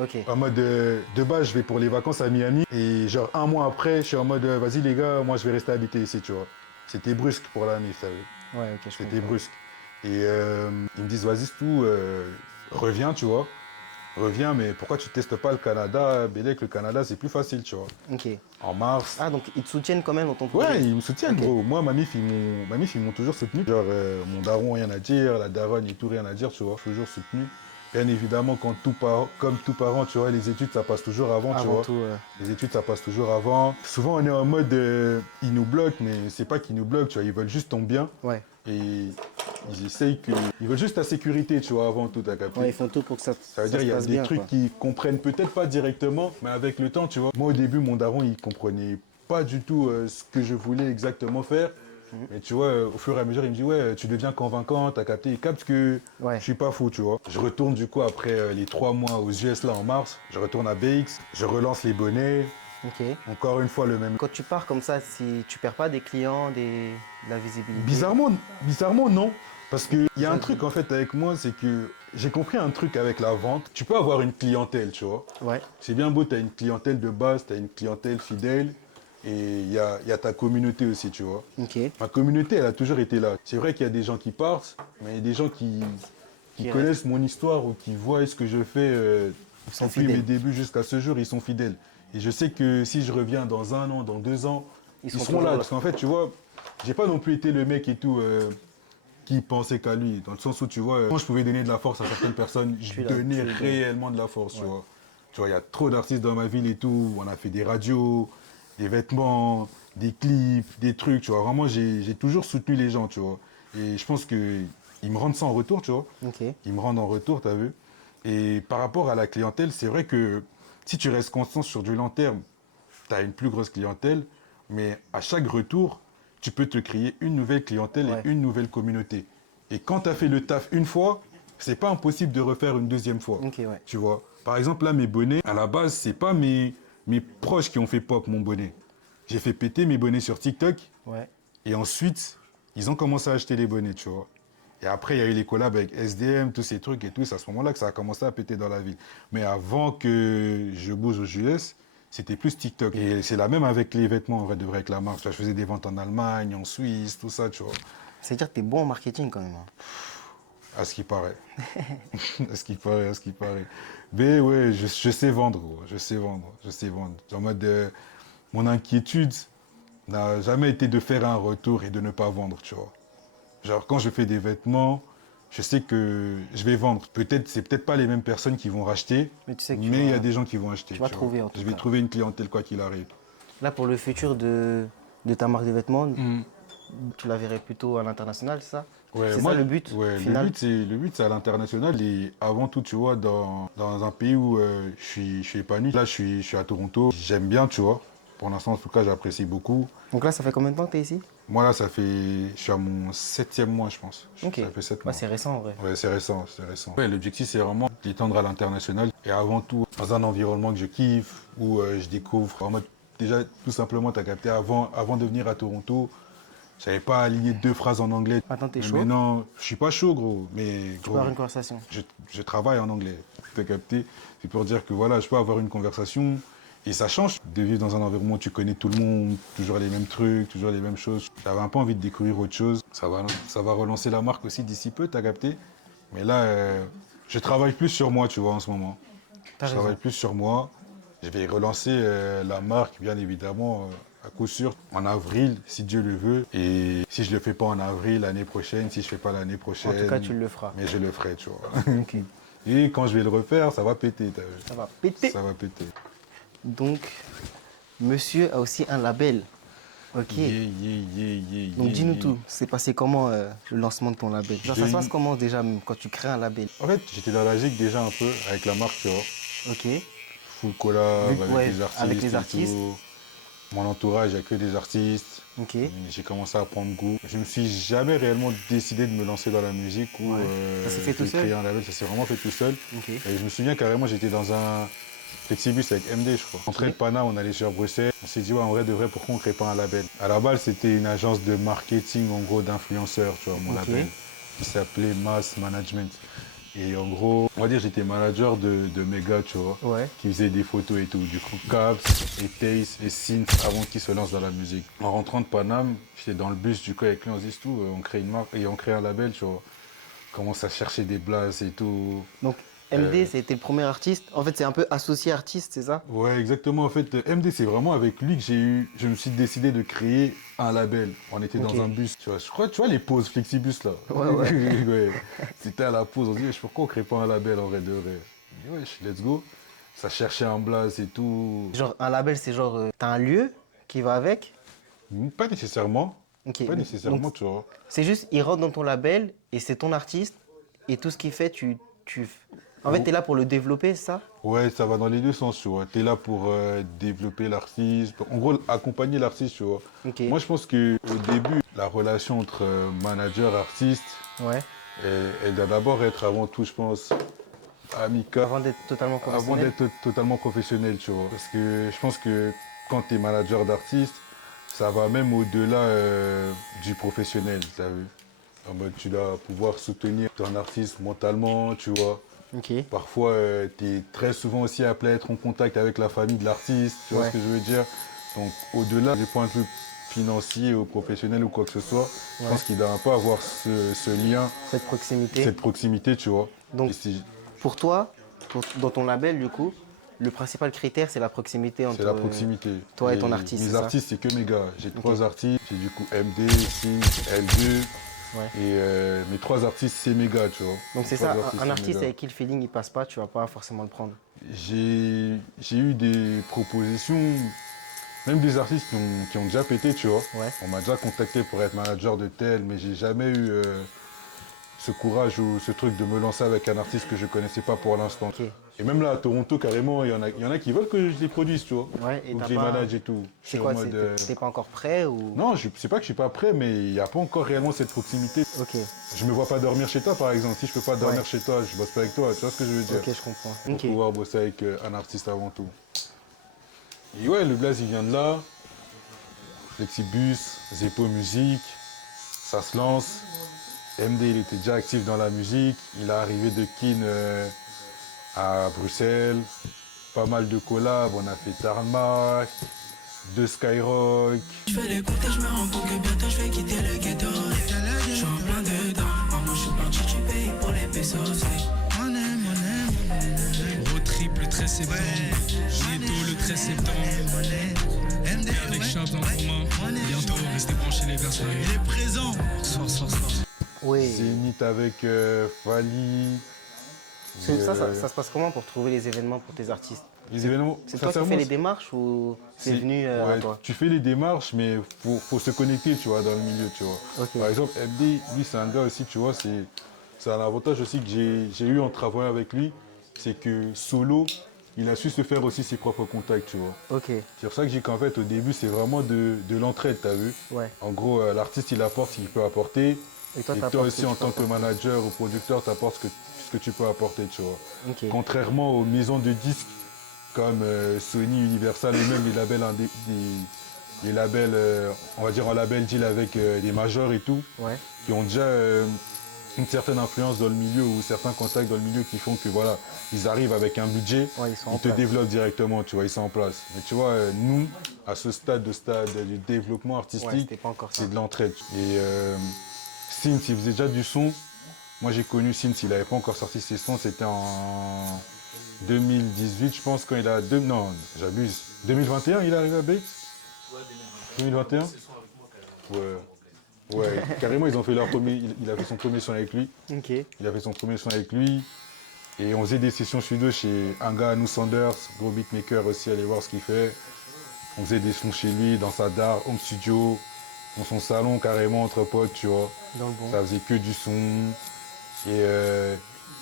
Ok. En mode, de base, je vais pour les vacances à Miami. Et genre, un mois après, je suis en mode, vas-y les gars, moi je vais rester habiter ici, tu vois. C'était brusque pour la MIF, ça veut. Ouais, ok, je C'était comprends. brusque. Et ils me disent, vas-y, c'est tout, reviens, tu vois. Reviens, mais pourquoi tu testes pas le Canada? Bélec, le Canada, c'est plus facile, tu vois. Ok. En mars. Ah, donc ils te soutiennent quand même dans ton projet? Ouais, ils me soutiennent, Ok. gros. Moi, ma MIF, ils m'ont toujours soutenu. Genre, mon daron, rien à dire, la daronne et tout, rien à dire, tu vois. Toujours soutenu. Bien évidemment, comme tout parent, tu vois, les études, ça passe toujours avant, tu Avant vois. tout. Les études, ça passe toujours avant. Souvent, on est en mode, ils nous bloquent, mais c'est pas qu'ils nous bloquent, tu vois. Ils veulent juste ton bien. Ouais. Et ils essayent ils veulent juste ta sécurité, tu vois, avant tout, t'as capté. Ouais, ils font tout pour que ça Ça veut dire qu'il y a se passe des bien, trucs quoi. qu'ils comprennent peut-être pas directement, mais avec le temps, tu vois. Moi, au début, mon daron, il comprenait pas du tout ce que je voulais exactement faire. Mais tu vois, au fur et à mesure, il me dit, ouais, tu deviens convaincant, t'as capté, il capte que Ouais. je suis pas fou, tu vois. Je retourne du coup après les 3 mois aux US là en mars, je retourne à BX, je relance les bonnets, Ok. encore une fois le même. Quand tu pars comme ça, si tu perds pas des clients, de la visibilité. Bizarrement, non. Parce qu'il y a un truc en fait avec moi, c'est que j'ai compris un truc avec la vente. Tu peux avoir une clientèle, tu vois. Ouais. C'est bien beau, tu as une clientèle de base, tu as une clientèle fidèle. Et il y a ta communauté aussi, tu vois. Ok. Ma communauté, elle a toujours été là. C'est vrai qu'il y a des gens qui partent, mais il y a des gens qui connaissent mon histoire ou qui voient ce que je fais sont depuis fidèles. mes débuts jusqu'à ce jour, ils sont fidèles. Et je sais que si je reviens dans 1 an, dans 2 ans, ils seront toujours là. là. Parce qu'en fait, tu vois, j'ai pas non plus été le mec et tout qui pensait qu'à lui. Dans le sens où, tu vois, quand je pouvais donner de la force à certaines personnes, je donnais réellement de la force, tu vois. Tu vois, il y a trop d'artistes dans ma ville et tout. On a fait des radios, des vêtements, des clips, des trucs, tu vois. Vraiment, j'ai toujours soutenu les gens, tu vois. Et je pense qu'ils me rendent ça en retour, tu vois. Ok. Ils me rendent en retour, t'as vu. Et par rapport à la clientèle, c'est vrai que si tu restes constant sur du long terme, tu as une plus grosse clientèle, mais à chaque retour, tu peux te créer une nouvelle clientèle et une nouvelle communauté. Et quand tu as fait le taf une fois, c'est pas impossible de refaire une deuxième fois. Ok, ouais. Tu vois. Par exemple, là, mes bonnets, à la base, c'est pas mes proches qui ont fait pop mon bonnet. J'ai fait péter mes bonnets sur TikTok. Ouais. Et ensuite, ils ont commencé à acheter les bonnets, tu vois. Et après, il y a eu les collabs avec SDM, tous ces trucs et tout. C'est à ce moment-là que ça a commencé à péter dans la ville. Mais avant que je bouge aux US, c'était plus TikTok. Et c'est la même avec les vêtements, en vrai, de vrai, avec la marque. Tu vois, je faisais des ventes en Allemagne, en Suisse, tout ça, tu vois. C'est-à-dire que tu es bon en marketing quand même. Hein. À ce qui paraît. À ce qui paraît, à ce qui paraît. Mais ouais, je sais vendre, gros. Je sais vendre. En mode, mon inquiétude n'a jamais été de faire un retour et de ne pas vendre, tu vois. Genre, quand je fais des vêtements, je sais que je vais vendre. C'est peut-être pas les mêmes personnes qui vont racheter, Mais tu sais que il y a des gens qui vont acheter. tu vas vois. trouver, en tout Je vais cas. trouver une clientèle quoi qu'il arrive. Là, pour le futur de ta marque de vêtements, tu la verrais plutôt à l'international, c'est ça? Ouais, C'est moi, ça le but ouais, final? le but, c'est à l'international et avant tout, tu vois, dans un pays où je suis épanoui. Là, je suis à Toronto. J'aime bien, tu vois. Pour l'instant, en tout cas, j'apprécie beaucoup. Donc là, ça fait combien de temps que tu es ici? Moi, là, je suis à mon 7e mois, je pense. Ok. Ça fait 7 Bah, mois. c'est récent en vrai. Ouais, c'est récent, c'est récent. Ouais, l'objectif, c'est vraiment d'étendre à l'international et avant tout, dans un environnement que je kiffe, où je découvre. En mode, déjà, tout simplement, tu as capté, avant de venir à Toronto, je savais pas aligner 2 phrases en anglais. Maintenant, t'es Mais chaud? maintenant, je suis pas chaud, gros. Mais Tu peux gros, avoir une conversation. je travaille en anglais. Tu as capté? C'est pour dire que voilà, je peux avoir une conversation. Et ça change de vivre dans un environnement où tu connais tout le monde, toujours les mêmes trucs, toujours les mêmes choses. J'avais un peu envie de découvrir autre chose. Ça va relancer la marque aussi d'ici peu, t'as capté? Mais là, je travaille plus sur moi, tu vois, en ce moment. T'as Je raison. travaille plus sur moi. Je vais relancer la marque, bien évidemment, à coup sûr, en avril, si Dieu le veut. Et si je le fais pas en avril, l'année prochaine, si je fais pas l'année prochaine... En tout cas, tu le feras. Mais je le ferai, tu vois. Ok. Et quand je vais le refaire, ça va péter, t'as vu? Ça va péter. Ça va péter. Donc, monsieur a aussi un label. Ok. Donc, dis-nous tout. C'est passé comment le lancement de ton label? Genre, ça se passe comment déjà quand tu crées un label? En fait, j'étais dans la gigue déjà un peu avec la marque, tu vois. Ok. Full collab Ouais, avec les artistes. avec les et artistes. tout. Mon entourage, il n'y a que des artistes. Ok. Et j'ai commencé à prendre goût. Je me suis jamais réellement décidé de me lancer dans la musique ou Ça s'est fait tout de seul? créer un label. Ça s'est vraiment fait tout seul. Ok. Et je me souviens carrément, j'étais dans un Flexibus avec MD, je crois. Entrée de Pana, on allait sur Bruxelles. On s'est dit, ouais, en vrai de vrai, pourquoi on ne crée pas un label? À la base, c'était une agence de marketing, en gros, d'influenceurs, tu vois, mon label, qui s'appelait Mass Management. Et en gros, on va dire, j'étais manager de méga, tu vois, Ouais. qui faisait des photos et tout. Du coup, Caps et Taze et Synth avant qu'ils se lancent dans la musique. En rentrant de Paname, j'étais dans le bus, du coup, avec lui, on se dit tout, on crée une marque et on crée un label, tu vois. On commence à chercher des blases et tout. Donc, MD, c'était le premier artiste. En fait, c'est un peu associé artiste, c'est ça? Ouais, exactement. En fait, MD, c'est vraiment avec lui que je me suis décidé de créer un label. On était dans un bus, tu vois. Je crois, tu vois les pauses Flexibus, là. Ouais, ouais. Ouais. C'était à la pause. On se dit, pourquoi on crée pas un label en vrai de vrai? On dit, wesh, let's go. Ça cherchait un blaze et tout. Genre, un label, c'est genre, t'as un lieu qui va avec? Pas nécessairement. Ok. Pas nécessairement, Donc, tu vois. c'est juste, il rentre dans ton label et c'est ton artiste et tout ce qu'il fait, tu... En fait, t'es là pour le développer, c'est ça? Ouais, ça va dans les deux sens, tu vois. T'es là pour développer l'artiste, en gros, accompagner l'artiste, tu vois. Ok. Moi, je pense qu'au début, la relation entre manager, artiste, Ouais. elle doit d'abord être avant tout, je pense, amicale. Avant d'être totalement Avant professionnel. d'être totalement professionnel, tu vois. Parce que je pense que quand tu es manager d'artiste, ça va même au-delà du professionnel, tu as vu. En mode, tu dois pouvoir soutenir ton artiste mentalement, tu vois. Ok. Parfois, tu es très souvent aussi appelé à être en contact avec la famille de l'artiste, tu vois Ouais. ce que je veux dire. Donc, au-delà des points de vue financiers ou professionnels ou quoi que ce soit, je pense qu'il doit pas avoir ce lien, Cette proximité. cette proximité, tu vois. Donc, Et pour toi, dans ton label, du coup, le principal critère, c'est la proximité entre c'est la proximité. toi et ton artiste, Mes c'est ça? artistes, c'est que mes gars. J'ai 3 artistes. J'ai du coup MD, Sin, L2. Ouais. Et mes 3 artistes, c'est mes gars, tu vois. Donc c'est Mes 3 ça, artistes, un c'est mes artiste gars. avec qui le feeling il passe pas, tu vas pas forcément le prendre. J'ai eu des propositions, même des artistes qui ont déjà pété, tu vois. Ouais. On m'a déjà contacté pour être manager de tel, mais j'ai jamais eu ce courage ou ce truc de me lancer avec un artiste que je connaissais pas pour l'instant. Ok. Et même là, à Toronto, carrément, il y en a qui veulent que je les produise, tu vois. Ouais, et ou t'as que je les pas- manage et tout. Je suis C'est en quoi, mode, t'es pas encore prêt ou... Non, c'est pas que je suis pas prêt, mais il n'y a pas encore réellement cette proximité. Ok, Je me vois pas dormir chez toi, par exemple. Si je peux pas dormir Ouais. chez toi, je bosse pas avec toi. Tu vois ce que je veux dire? ok, je comprends. Pour Ok, pouvoir bosser avec un artiste avant tout. Et ouais, le Blaze, il vient de là. Flexibus, Zepo Musique, ça se lance. MD, il était déjà actif dans la musique. Il est arrivé de Kin à Bruxelles. Pas mal de collabs. On a fait Tarmac, de Skyrock. Je fais les comptes et je me rends compte que bientôt je vais quitter le ghetto. Je suis en plein dedans. Maman, je suis parti du pays pour les pesos. Road trip le 13 septembre. Bientôt le 13 septembre. Avec Chab dans le commun. Bientôt, restez branchés les garçons. Il est présent. Soir. oui. Zénith avec Fali. Ça se passe comment pour trouver les événements pour tes artistes? Les événements, C'est toi qui sincèrement, fais les démarches ou c'est venu à ouais, toi? tu fais les démarches, mais faut se connecter, tu vois, dans le milieu, tu vois. Ok. Par exemple, MD, lui, c'est un gars aussi, tu vois, c'est un avantage aussi que j'ai eu en travaillant avec lui, c'est que solo, il a su se faire aussi ses propres contacts, tu vois. Ok, C'est pour ça que j'ai dit qu'en fait, au début, c'est vraiment de l'entraide, t'as vu. ouais. En gros, l'artiste, il apporte ce qu'il peut apporter. Et toi, Et t'apportes toi ce aussi, que en tu peux tant que apporter. manager ou producteur, t'apportes ce que tu peux apporter, tu vois. Ok. Contrairement aux maisons de disques comme Sony, Universal et même les labels, les labels on va dire en label deal avec des majors et tout, Ouais. qui ont déjà une certaine influence dans le milieu ou certains contacts dans le milieu qui font que voilà, ils arrivent avec un budget, Ouais, ils sont en te place. développent directement, tu vois, ils sont en place. Mais tu vois, nous, à ce stade du développement Ouais, artistique, c'était pas encore ça. c'est de l'entraide. Et Sins, il faisait déjà du son. Moi, j'ai connu Sins, il n'avait pas encore sorti ses sons, c'était en 2018, je pense, quand il a... Non, j'abuse. 2021, il est arrivé à Bates? 2021. Ouais. Ouais, carrément, ils ont fait leur premier... Il a fait son premier son avec lui. Ok. Il a fait son premier son avec lui. Et on faisait des sessions studio chez un gars, nous Sanders, gros beatmaker aussi, allez voir ce qu'il fait. On faisait des sons chez lui, dans sa DAR, home studio, dans son salon, carrément, entre potes, tu vois. Dans le bon. Ça faisait que du son. Et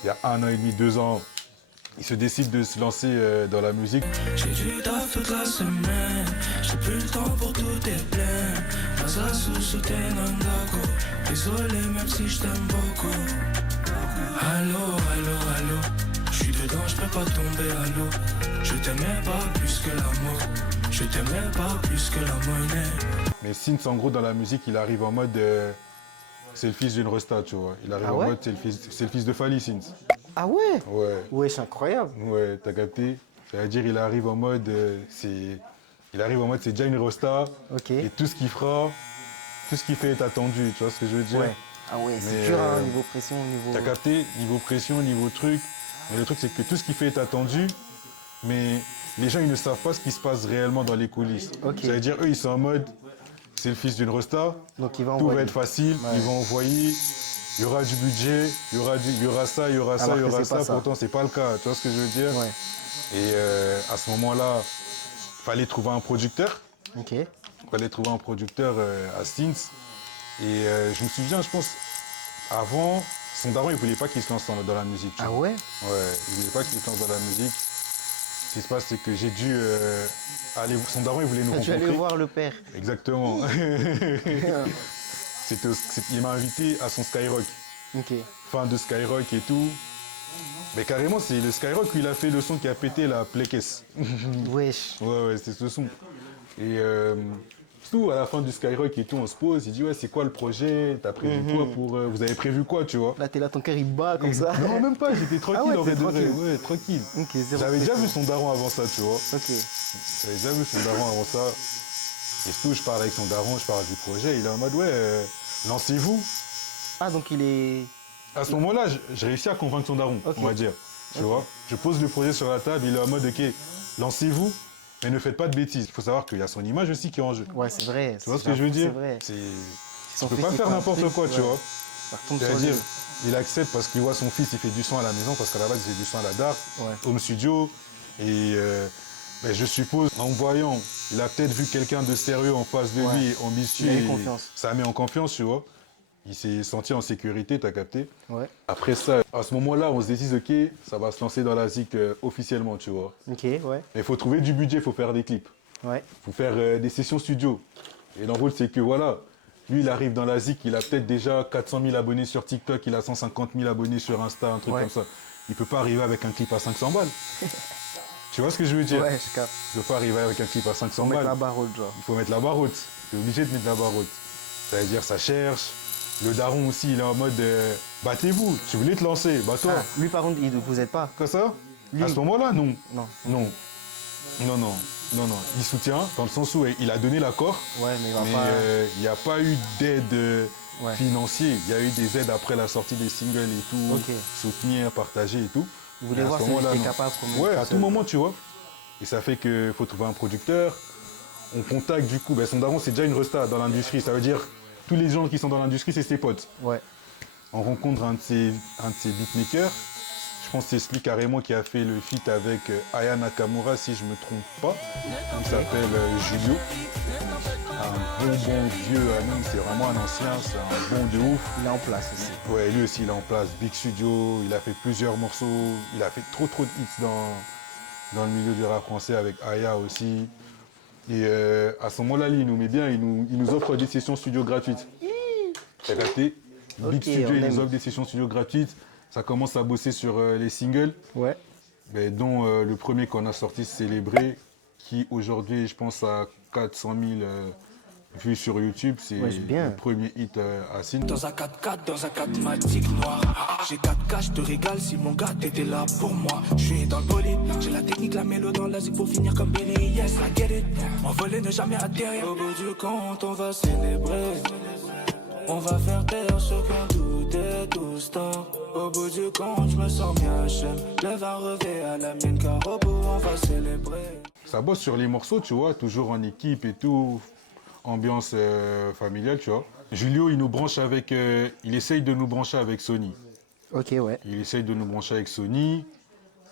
il y a 1 an et demi, 2 ans, il se décide de se lancer dans la musique. J'ai du taf toute la semaine. J'ai plus le temps pour tout est plein. Masasu sous Nandako. Désolé même si je t'aime beaucoup. Allô. Je suis dedans, je peux pas tomber à l'eau. Je t'aimais pas plus que l'amour. Je t'aimais pas plus que la monnaie. Mais Sins, en gros, dans la musique, il arrive en mode... c'est le fils d'une resta, tu vois. Il arrive Ah en ouais mode, c'est le fils de Fali, Sins. Ah ouais? Ouais, Ouais, c'est incroyable. ouais, t'as capté. C'est-à-dire, il arrive en mode... Il arrive en mode, c'est déjà une resta. Ok. Et tout ce qu'il fera, tout ce qu'il fait est attendu, tu vois ce que je veux dire? Ouais. Ah ouais, Mais, c'est dur, hein, niveau pression, niveau... T'as capté, niveau pression, niveau truc. Mais le truc, c'est que tout ce qu'il fait est attendu, mais les gens, ils ne savent pas ce qui se passe réellement dans les coulisses. Ok. Ça veut dire, eux, ils sont en mode, c'est le fils d'une resta, Donc il va tout envoyer. va être facile, Ouais. ils vont envoyer, il y aura du budget, il y aura ça, il y aura ça, Alors il y que aura c'est pas ça. ça. Pourtant, c'est pas le cas, tu vois ce que je veux dire? Ouais. Et à ce moment-là, fallait trouver un producteur. Ok. Fallait trouver un producteur à Sins. Et je me souviens, je pense, avant, son daron, il voulait pas qu'il se lance dans la musique. tu Ah vois. ouais? Ouais, il voulait pas qu'il se lance dans la musique. Ce qui se passe, c'est que j'ai dû aller... Son daron, il voulait nous Tu rencontrer. allais voir le père. Exactement. il m'a invité à son Skyrock. Ok. Fin de Skyrock et tout. Mais carrément, c'est le Skyrock où il a fait le son qui a pété la Plekes. Wesh. Ouais, c'est ce son. Et tout, à la fin du Skyrock et tout, on se pose, il dit ouais, c'est quoi le projet? T'as prévu quoi pour... vous avez prévu quoi, tu vois? Là, t'es là, ton cœur, il bat comme ça. Non, même pas, j'étais tranquille en vrai de vrai. tranquille. Ouais, tranquille. Ok, zéro J'avais déjà pression. vu son daron avant ça, tu vois. Ok. J'avais déjà vu son daron avant ça. Et tout, je parle avec son daron, je parle du projet. Il est en mode ouais, lancez-vous. Ah, donc il est... À ce moment-là, je réussis à convaincre son daron, Ok. on va dire. Tu vois, je pose le projet sur la table, il est en mode ok, lancez-vous, mais ne faites pas de bêtises. Il faut savoir qu'il y a son image aussi qui est en jeu. Ouais, c'est vrai. Tu vois ce que je veux dire? C'est vrai. Tu peux pas faire n'importe quoi, tu vois. C'est-à-dire, il accepte parce qu'il voit son fils, il fait du son à la maison, parce qu'à la base, il faisait du son à la DAR, home studio. Et ben, je suppose, en voyant, il a peut-être vu quelqu'un de sérieux en face de lui, ambitieux. Il a eu confiance. Ça met en confiance, tu vois. Il s'est senti en sécurité, t'as capté? Ouais. Après ça, à ce moment-là, on se décide, ok, ça va se lancer dans la ZIC officiellement, tu vois. Ok, ouais. Mais il faut trouver du budget, il faut faire des clips. Ouais. Il faut faire des sessions studio. Et l'enrôle, c'est que voilà, lui, il arrive dans la ZIC, il a peut-être déjà 400 000 abonnés sur TikTok, il a 150 000 abonnés sur Insta, un truc comme ça. Il peut pas arriver avec un clip à 500 balles. Tu vois ce que je veux dire? Ouais, je capte. Il ne peut pas arriver avec un clip à 500 balles. Mettre la barre haute, genre. Il faut mettre la barre haute. Tu es obligé de mettre la barre haute. C'est-à-dire, ça cherche. Le daron aussi, il est en mode battez-vous, tu voulais te lancer, bats-toi. Ah, lui, par contre, il ne vous aide pas. Comme ça? Lui. À ce moment-là, non. Non. Non. Non, non. Non, non. Il soutient dans le sens où il a donné l'accord. Ouais, mais il va Mais pas... il n'y a pas eu d'aide financière. Il y a eu des aides après la sortie des singles et tout. Ok. Soutenir, partager et tout. Vous voulez Mais à voir ce si moment-là, il est non. capable comme Ouais, à tout tout seul. moment, tu vois. Et ça fait qu'il faut trouver un producteur. On contacte du coup, son daron, c'est déjà une resta dans l'industrie. Ça veut dire tous les gens qui sont dans l'industrie, c'est ses potes. Ouais. On rencontre un de ses beatmakers. Je pense que c'est celui carrément qui a fait le feat avec Aya Nakamura, si je ne me trompe pas. Il s'appelle Julio. Un bon vieux ami, c'est vraiment un ancien, c'est un bon de ouf. Il est en place aussi. Ouais, lui aussi, il est en place. Big Studio, il a fait plusieurs morceaux. Il a fait trop de hits dans le milieu du rap français avec Aya aussi. Et à ce moment-là, il nous met bien, il nous offre des sessions studio gratuites. T'as capté? Big Studio, il nous offre des sessions studio gratuites. Ça commence à bosser sur les singles. Ouais. Mais dont le premier qu'on a sorti, Célébré, qui aujourd'hui, je pense, a 400 000 vues sur YouTube. C'est le premier hit à Sin. Dans un 4x4, dans un 4matic noir. J'ai 4K, je te régale si mon gars t'étais là pour moi. Je suis dans le bolide, j'ai la technique, la mélo dans l'Asie pour finir comme Billy. Yes, I get it. M'envoler, ne jamais atterrir. Au bout du compte, on va célébrer. On va faire taire ceux qui ont douté tout ce temps. Au bout du compte, je me sens bien HM. Lève un revêt à la mienne, car au bout, on va célébrer. Ça bosse sur les morceaux, tu vois, toujours en équipe et tout. Ambiance familiale, tu vois. Julio, il nous branche avec... il essaye de nous brancher avec Sony. Ok, ouais. Il essaye de nous brancher avec Sony.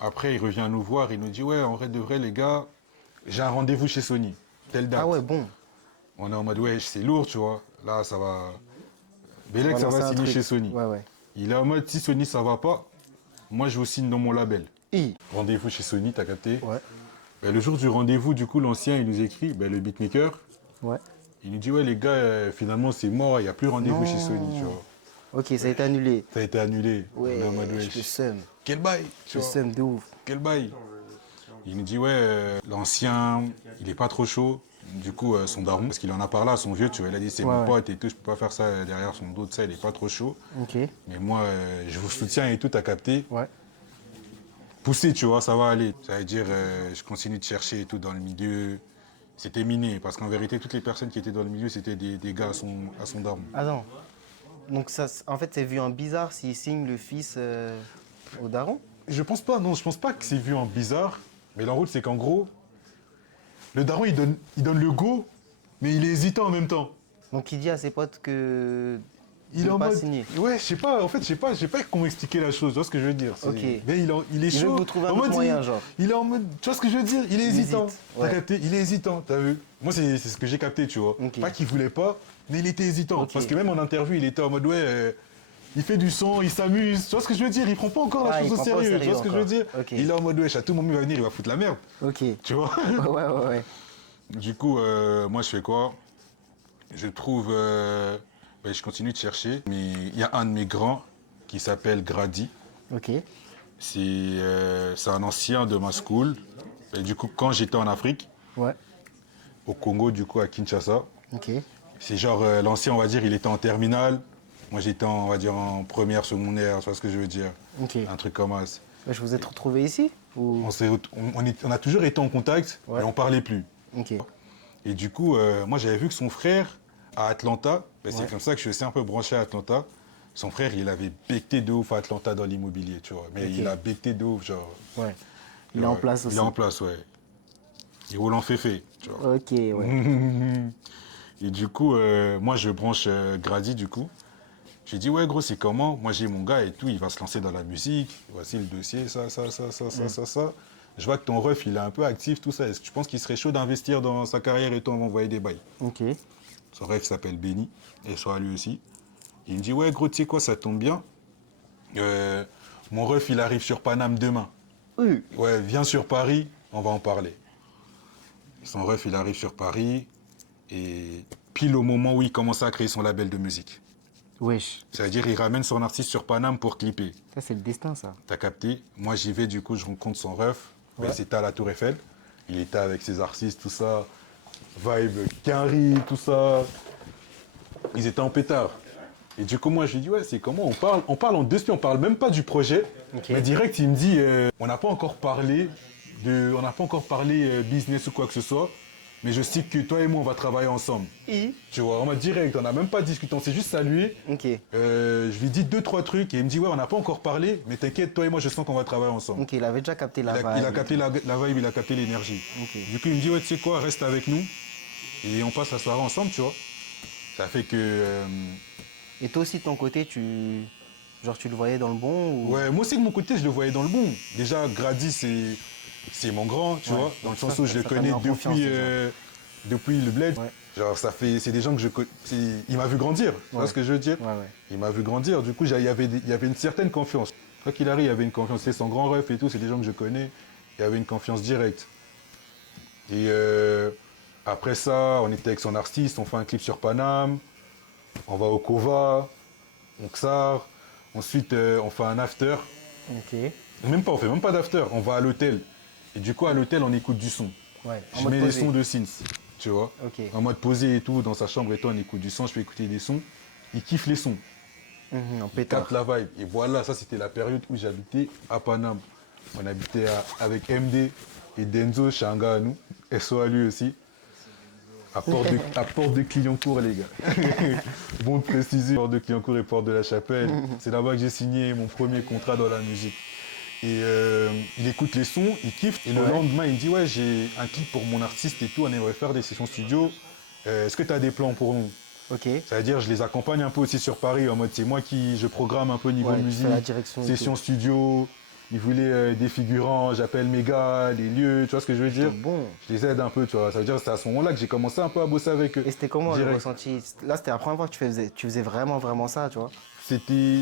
Après, il revient nous voir, il nous dit « Ouais, en vrai de vrai, les gars, j'ai un rendez-vous chez Sony. Telle date. » Ah ouais, bon. On est en mode « Ouais, c'est lourd, tu vois. Là, ça va... Bélec, ça va signer chez Sony. » Ouais, ouais. Il est en mode « Si Sony, ça va pas, moi, je vous signe dans mon label. I. » Rendez-vous chez Sony, t'as capté? Ouais. Ben, le jour du rendez-vous, du coup, l'ancien, il nous écrit, le beatmaker. Ouais. Il nous dit, ouais, les gars, finalement, c'est mort, il n'y a plus rendez-vous chez Sony, tu vois. Ok, ça a été annulé. Ça a été annulé. Ouais, On est en mode, je te sème. quel bail, tu Je te vois. sème de ouf. Quel bail. Il nous dit, ouais, l'ancien, il est pas trop chaud. Du coup, son daron, parce qu'il en a parlé à son vieux, tu vois, il a dit, c'est mon pote et tout, je peux pas faire ça derrière son dos, ça, il est pas trop chaud. Ok. Mais moi, je vous soutiens et tout, t'as capté. Ouais. Pousser, tu vois, ça va aller. Ça veut dire, je continue de chercher et tout dans le milieu. C'était miné, parce qu'en vérité, toutes les personnes qui étaient dans le milieu, c'était des gars à son daron. Ah non. Donc, ça, en fait, c'est vu en bizarre s'il signe le fils au daron? Je pense pas, non, je pense pas que c'est vu en bizarre. Mais l'enroute, c'est qu'en gros, le daron, il donne le go, mais il est hésitant en même temps. Donc, il dit à ses potes que... Il est en pas mode... signé. Ouais, je sais pas, en fait, je sais pas comment expliquer la chose, tu vois ce que je veux dire. Ok. Mais il est chaud. Il veut vous trouver un En autre mode, moyen, genre. Il est en mode, tu vois ce que je veux dire. Il est hésitant. hésite, T'as ouais. capté? Il est hésitant, t'as vu? Moi, c'est ce que j'ai capté, tu vois. Ok. Pas qu'il voulait pas, mais il était hésitant. Ok. Parce que même en interview, il était en mode, ouais, il fait du son, il s'amuse. Tu vois ce que je veux dire? Il prend pas encore la chose au sérieux. Tu vois ce que je veux dire? Ok. Il est en mode, ouais, à tout moment, il va venir, il va foutre la merde. Ok. Tu vois? Ouais. Du coup, moi, je fais quoi? Je trouve Ben, je continue de chercher, mais il y a un de mes grands qui s'appelle Grady. Ok. C'est un ancien de ma school. Et du coup, quand j'étais en Afrique, Ouais. au Congo, du coup, à Kinshasa, Ok. c'est genre l'ancien, on va dire, il était en terminale. Moi, j'étais, on va dire, en première secondaire, tu vois ce que je veux dire? Ok. Un truc comme ça. Je vous ai retrouvés ici ou... On a toujours été en contact, Ouais. mais on parlait plus. Ok. Et du coup, moi, j'avais vu que son frère, à Atlanta, ben, c'est Ouais. comme ça que je suis aussi un peu branché à Atlanta. Son frère, il avait becté de ouf à Atlanta dans l'immobilier, tu vois. Mais Ok. il a becté de ouf, genre. Ouais. Il est en place aussi. Il est en place, ouais. Il roule en féfé, tu vois. Ok, ouais. Et du coup, moi, je branche Grady, du coup. J'ai dit, ouais, gros, c'est comment? Moi, j'ai mon gars et tout, il va se lancer dans la musique. Voici le dossier, ça. Je vois que ton ref, il est un peu actif, tout ça. Est-ce que tu penses qu'il serait chaud d'investir dans sa carrière et tout, on va envoyer des bails? Ok. Son ref s'appelle Benny, et soit lui aussi. Il me dit, ouais, gros, tu sais quoi, ça tombe bien. Mon ref, il arrive sur Paname demain. Oui. Ouais, viens sur Paris, on va en parler. Son ref, il arrive sur Paris, et pile au moment où il commence à créer son label de musique. Wesh. C'est-à-dire, il ramène son artiste sur Paname pour clipper. Ça, c'est le destin, ça. T'as capté? Moi, j'y vais, du coup, je rencontre son ref. Ouais. Ben, c'était à la Tour Eiffel. Il était avec ses artistes, tout ça. Vibe, Quinry, tout ça. Ils étaient en pétard. Et du coup, moi, je lui dis, ouais, c'est comment on parle en deux spies, on parle même pas du projet. Ok. Mais direct, il me dit, on n'a pas encore parlé business ou quoi que ce soit. Mais je sais que toi et moi, on va travailler ensemble. Tu vois, on m'a direct, on n'a même pas discuté, on s'est juste salué. Ok. Je lui dis 2-3 trucs et il me dit, ouais, on n'a pas encore parlé, mais t'inquiète, toi et moi, je sens qu'on va travailler ensemble. Ok, il avait déjà capté la vibe. Il a capté la vibe, il a capté l'énergie. Ok. Du coup, il me dit, ouais, tu sais quoi, reste avec nous. Et on passe la soirée ensemble, tu vois. Ça fait que... Et toi aussi, de ton côté, tu le voyais dans le bon ou... Ouais, moi aussi, de mon côté, je le voyais dans le bon. Déjà, Grady, c'est mon grand, tu vois. Dans le Donc sens ça, où je le ça t'a connais mis en confiance, depuis le bled. Ouais. Genre, c'est des gens que je connais. Il m'a vu grandir, tu vois Ouais. ce que je veux dire? Ouais, ouais. Il m'a vu grandir, du coup, il y avait une certaine confiance. Quoi qu'il arrive, il y avait une confiance. C'est son grand ref et tout, c'est des gens que je connais. Il y avait une confiance directe. Et après ça, on était avec son artiste, on fait un clip sur Paname, on va au Kova, on Xar. Ensuite, on fait un after. Ok. On fait même pas d'after, on va à l'hôtel. Et du coup, à l'hôtel, on écoute du son. Ouais. En Je mode mets les posé. sons de Sins, tu vois. Ok. En mode posé et tout, dans sa chambre et tout, on écoute du son, je peux écouter des sons. Il kiffe les sons, En il pétard. capte la vibe. Et voilà, ça c'était la période où j'habitais à Paname. On habitait avec MD et Denzo, chez un gars à nous. SO à lui aussi. À Porte de Clignancourt, les gars. Bon de préciser, Porte de Clignancourt et Porte de la Chapelle. C'est là-bas que j'ai signé mon premier contrat dans la musique. Et il écoute les sons, il kiffe. Et le lendemain, il me dit, ouais, j'ai un clip pour mon artiste et tout, on aimerait faire des sessions studio. Est-ce que tu as des plans pour nous? Ok. C'est-à-dire, je les accompagne un peu aussi sur Paris, en mode, c'est moi qui je programme un peu niveau Ouais, tu musique, fais la direction et session tout. studio. Ils voulaient des figurants, j'appelle mes gars, les lieux, tu vois ce que je veux dire? Bon. Je les aide un peu, tu vois. Ça veut dire que c'est à ce moment-là que j'ai commencé un peu à bosser avec eux. Et c'était comment le Direct. ressenti? Là, c'était la première fois que tu faisais vraiment, vraiment ça, tu vois? C'était...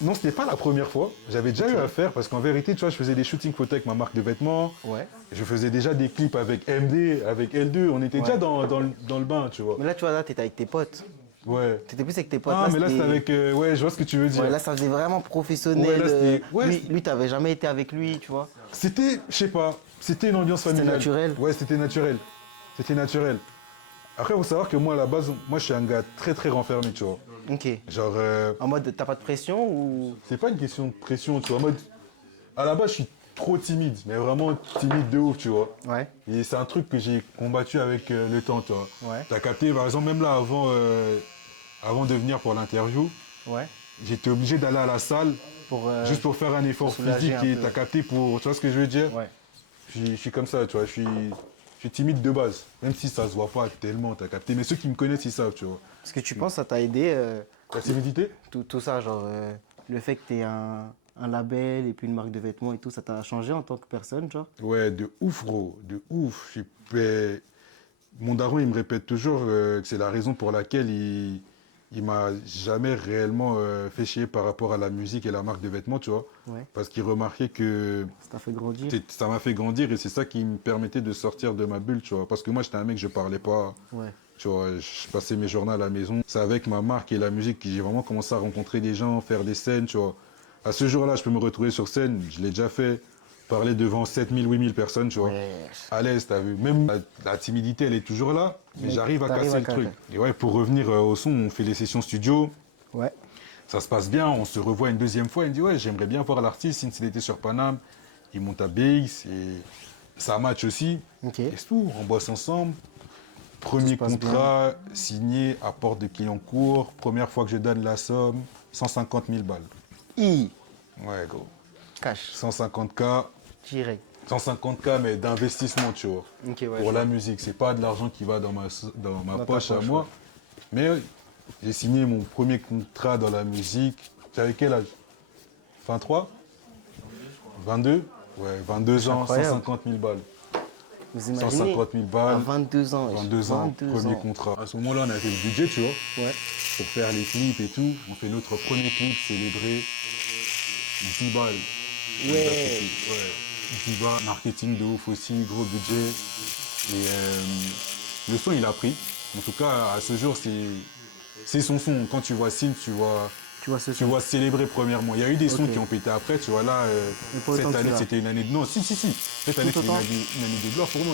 Non, c'était pas la première fois. J'avais déjà eu à faire parce qu'en vérité, tu vois, je faisais des shootings photos avec ma marque de vêtements. Ouais. Je faisais déjà des clips avec MD, avec L2. On était déjà dans le bain, tu vois. Mais là, tu vois, là, t'étais avec tes potes. Ouais. T'étais plus avec tes potes. Ah, mais là, c'était avec... ouais, je vois ce que tu veux dire. Ouais, là, ça faisait vraiment professionnel. Ouais, là, c'était- ouais, lui, t'avais jamais été avec lui, tu vois? C'était, je sais pas, c'était une ambiance C'était familiale. naturel. Ouais, c'était naturel. C'était naturel. Après, il faut savoir que moi, à la base, moi, je suis un gars très, très renfermé, tu vois. Ok. Genre, En mode, t'as pas de pression ou... c'est pas une question de pression, tu vois. En mode, à la base, je suis trop timide, mais vraiment timide de ouf, tu vois. Ouais. Et c'est un truc que j'ai combattu avec le temps, tu vois. Ouais. T'as capté, par exemple, même là, avant de venir pour l'interview, Ouais. j'étais obligé d'aller à la salle Pour, juste pour faire un effort soulager physique un et peu. t'as capté pour, tu vois ce que je veux dire? Ouais. Je suis comme ça, tu vois, je suis timide de base, même si ça se voit pas tellement, t'as capté. Mais ceux qui me connaissent, ils savent, tu vois. Est-ce que tu penses que ça t'a aidé, La timidité? tout ça, genre, le fait que t'aies un label et puis une marque de vêtements et tout, ça t'a changé en tant que personne, genre? Ouais, de ouf, gros, de ouf. Mon daron, il me répète toujours que c'est la raison pour laquelle il m'a jamais réellement fait chier par rapport à la musique et la marque de vêtements, tu vois. Ouais. Parce qu'il remarquait que Ça t'a fait grandir. ça m'a fait grandir et c'est ça qui me permettait de sortir de ma bulle, tu vois. Parce que moi, j'étais un mec, je parlais pas, Ouais. tu vois. Je passais mes journées à la maison. C'est avec ma marque et la musique que j'ai vraiment commencé à rencontrer des gens, faire des scènes, tu vois. À ce jour-là, je peux me retrouver sur scène, je l'ai déjà fait, parler devant 7000, 8000 personnes, tu vois. Ouais. À l'aise, t'as vu. Même la timidité, elle est toujours là, mais Mais j'arrive à t'arrives casser à le truc. casser. Et ouais, pour revenir au son, on fait les sessions studio. Ouais. Ça se passe bien, on se revoit une deuxième fois. Il me dit ouais, j'aimerais bien voir l'artiste, s'il était sur Paname. Il monte à BX et ça match aussi. Ok. Et c'est tout, on bosse ensemble. Premier passe contrat signé à Porte de Clignancourt. Première fois que je donne la somme, 150 000 balles. I. Ouais, gros. Cash. 150K, Direct. 150K, mais d'investissement, tu vois. Ok, ouais. Pour la musique, c'est pas de l'argent qui va dans ma Dans ta poche à poche, moi. ouais. Mais j'ai signé mon premier contrat dans la musique. J'avais quel âge 23 22 Ouais, 22 ans, incroyable. 150 000 balles. Vous imaginez 150 000 À balles, 22 ans. wesh. 22 ans, 22 premier ans. contrat. À ce moment-là, on avait le budget, tu vois, Ouais. pour faire les clips et tout. On fait notre premier clip célébré. 10 balles. Ouais. Ouais. 10 balles, marketing de ouf aussi, gros budget. Et le son, il a pris. En tout cas, à ce jour, c'est son son. Quand tu vois Sin, tu Tu vois ce tu vois célébrer premièrement. Il y a eu des sons Ok. qui ont pété après, tu vois. Là, Mais pas autant cette que année, celui-là. c'était une année de. Non, si. Cette année, c'était autant une année de gloire pour nous.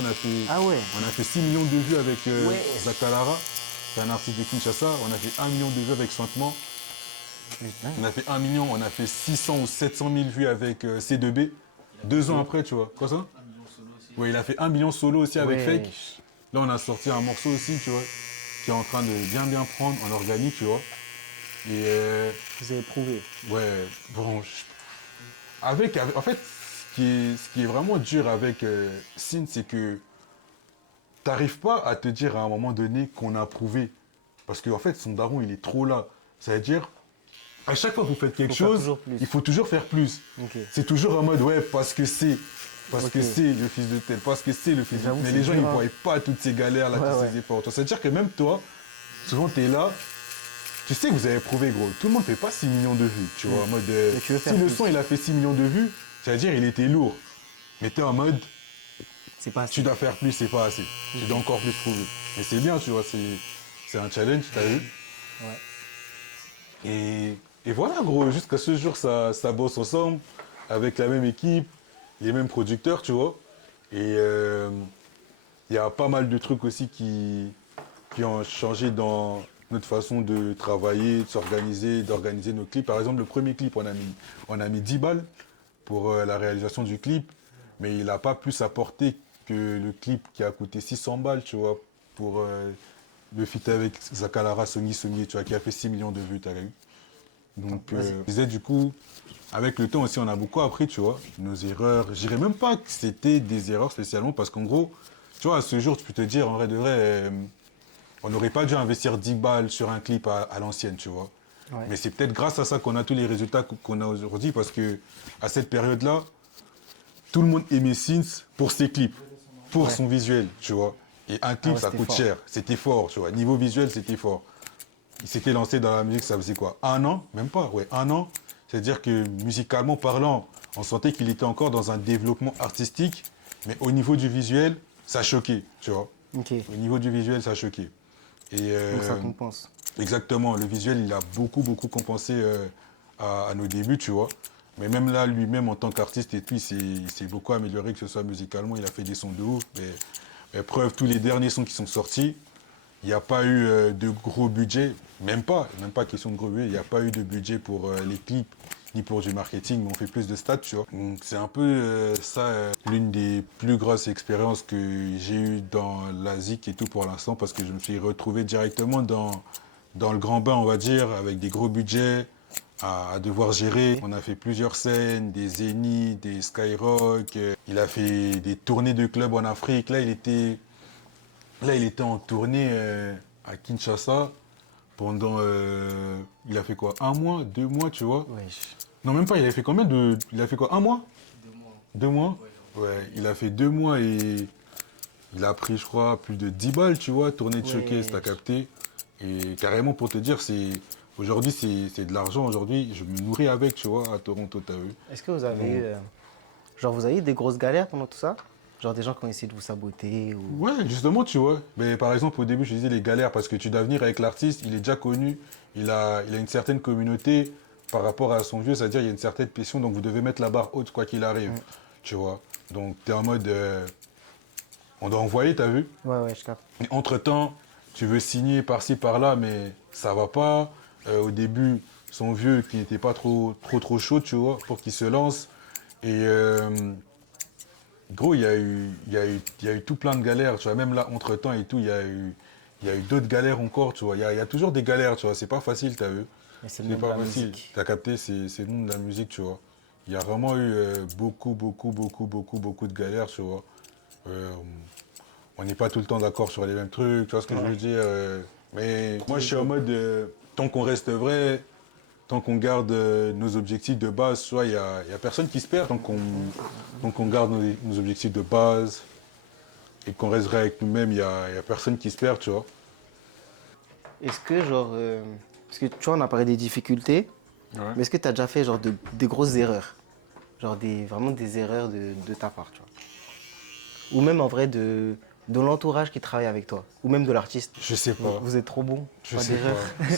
Ah ouais. On a fait 6 millions de vues avec Ouais. Zakalara. C'est un artiste de Kinshasa. On a fait 1 million de vues avec Santement. On a fait 1 million, on a fait 600 ou 700 000 vues avec C2B. 2 ans après, tu vois. Quoi ça? Oui, il a fait 1 million solo aussi avec Ouais. Fake. Là, on a sorti un morceau aussi, tu vois, qui est en train de bien prendre en organique, tu vois. Et Vous avez prouvé. ouais, bon, en fait, ce qui est vraiment dur avec Sin, c'est que t'arrives pas à te dire à un moment donné qu'on a prouvé. Parce qu'en fait, son daron, il est trop là. Ça veut dire, à chaque fois que vous faites quelque Faut faire chose, toujours plus. il faut toujours faire plus. Ok. C'est toujours en mode, ouais, parce que c'est. Parce Ok. que c'est le fils de tel, parce que c'est le fils de tel. J'avoue, Mais c'est les gens, dur, ils hein. voient pas toutes ces galères, là, Ouais, tous ouais. ces efforts. C'est-à-dire que même toi, souvent, tu es là, tu sais que vous avez prouvé, gros. Tout le monde fait pas 6 millions de vues, tu vois. En mode, Mais tu veux faire si le plus. son, il a fait 6 millions de vues, c'est-à-dire il était lourd. Mais tu es en mode, C'est pas assez. tu dois faire plus, c'est pas assez. Tu dois encore plus prouver. Mais c'est bien, tu vois, c'est un challenge, t'as vu. Ouais. Et voilà, gros, jusqu'à ce jour, ça bosse ensemble, avec la même équipe, les mêmes producteurs, tu vois. Et il y a pas mal de trucs aussi qui ont changé dans notre façon de travailler, de s'organiser, d'organiser nos clips. Par exemple, le premier clip, on a mis 10 balles pour la réalisation du clip, mais il n'a pas plus apporté que le clip qui a coûté 600 balles, tu vois, pour le feat avec Zakalara, Sony, tu vois, qui a fait 6 millions de vues, t'as vu. Donc, je disais, du coup, avec le temps aussi, on a beaucoup appris, tu vois, nos erreurs. Je dirais même pas que c'était des erreurs spécialement, parce qu'en gros, tu vois, à ce jour, tu peux te dire, en vrai de vrai, on n'aurait pas dû investir 10 balles sur un clip à l'ancienne, tu vois. Ouais. Mais c'est peut-être grâce à ça qu'on a tous les résultats qu'on a aujourd'hui, parce que à cette période-là, tout le monde aimait Sins pour ses clips, pour son visuel, tu vois. Et un clip, ouais, ça c'était coûte fort. cher. C'était fort, tu vois. Niveau visuel, c'était fort. Il s'était lancé dans la musique, ça faisait quoi? 1 an? Même pas, ouais, 1 an. C'est-à-dire que musicalement parlant, on sentait qu'il était encore dans un développement artistique, mais au niveau du visuel, ça choquait, tu vois. Ok. Au niveau du visuel, ça choquait. Et Donc ça compense. exactement, le visuel, il a beaucoup compensé à nos débuts, tu vois. Mais même là, lui-même, en tant qu'artiste et tout, il s'est beaucoup amélioré, que ce soit musicalement, il a fait des sons de ouf. Mais preuve, tous les derniers sons qui sont sortis, il n'y a pas eu de gros budget, même pas question de gros budget, il n'y a pas eu de budget pour les clips, ni pour du marketing, mais on fait plus de stats, tu vois. Donc c'est un peu l'une des plus grosses expériences que j'ai eues dans la ZIC et tout pour l'instant, parce que je me suis retrouvé directement dans le grand bain, on va dire, avec des gros budgets, à devoir gérer. On a fait plusieurs scènes, des Zénith, des Skyrock. Il a fait des tournées de clubs en Afrique. Là, il était en tournée à Kinshasa pendant... il a fait quoi? 1 mois, 2 mois, tu vois? Ouais. Non, même pas. Il a fait combien de... Il a fait quoi? 1 mois? 2 mois. Ouais, il a fait 2 mois et il a pris, je crois, plus de 10 balles, tu vois, tournée de showcase, t'as capté. Et carrément, pour te dire, aujourd'hui, c'est de l'argent. Aujourd'hui, je me nourris avec, tu vois, à Toronto, t'as vu. Est-ce que vous avez eu, genre, vous avez eu des grosses galères pendant tout ça? Genre des gens qui ont essayé de vous saboter ou... Ouais, justement, tu vois. Mais par exemple, au début, je disais les galères parce que tu dois venir avec l'artiste, il est déjà connu, il a une certaine communauté par rapport à son vieux, c'est-à-dire il y a une certaine pression, donc vous devez mettre la barre haute quoi qu'il arrive, tu vois. Donc, tu es en mode, on doit envoyer, t'as vu? Ouais, je capte. Et entre-temps, tu veux signer par-ci, par-là, mais ça va pas. Au début, son vieux qui n'était pas trop chaud, tu vois, pour qu'il se lance. Et gros, il y a eu tout plein de galères, tu vois. Même là, entre-temps et tout, il y a eu d'autres galères encore, tu vois. Il y a toujours des galères, tu vois. C'est pas facile, t'as vu. Mais c'est le monde de la musique. T'as capté, c'est le monde de la musique, tu vois. Il y a vraiment eu beaucoup de galères, tu vois. On n'est pas tout le temps d'accord sur les mêmes trucs, tu vois ce que je veux dire. Mais moi, je suis en mode, tant qu'on reste vrai, tant qu'on garde nos objectifs de base, soit il n'y a personne qui se perd, tant qu'on garde nos objectifs de base et qu'on reste vrai avec nous-mêmes, il n'y a personne qui se perd, tu vois. Est-ce que, genre, parce que tu vois, on a parlé des difficultés, mais est-ce que tu as déjà fait, genre, des grosses erreurs? Genre, vraiment des erreurs de ta part, tu vois? Ou même, en vrai, de l'entourage qui travaille avec toi, ou même de l'artiste. Je sais pas. Vous êtes trop bon. Je sais pas.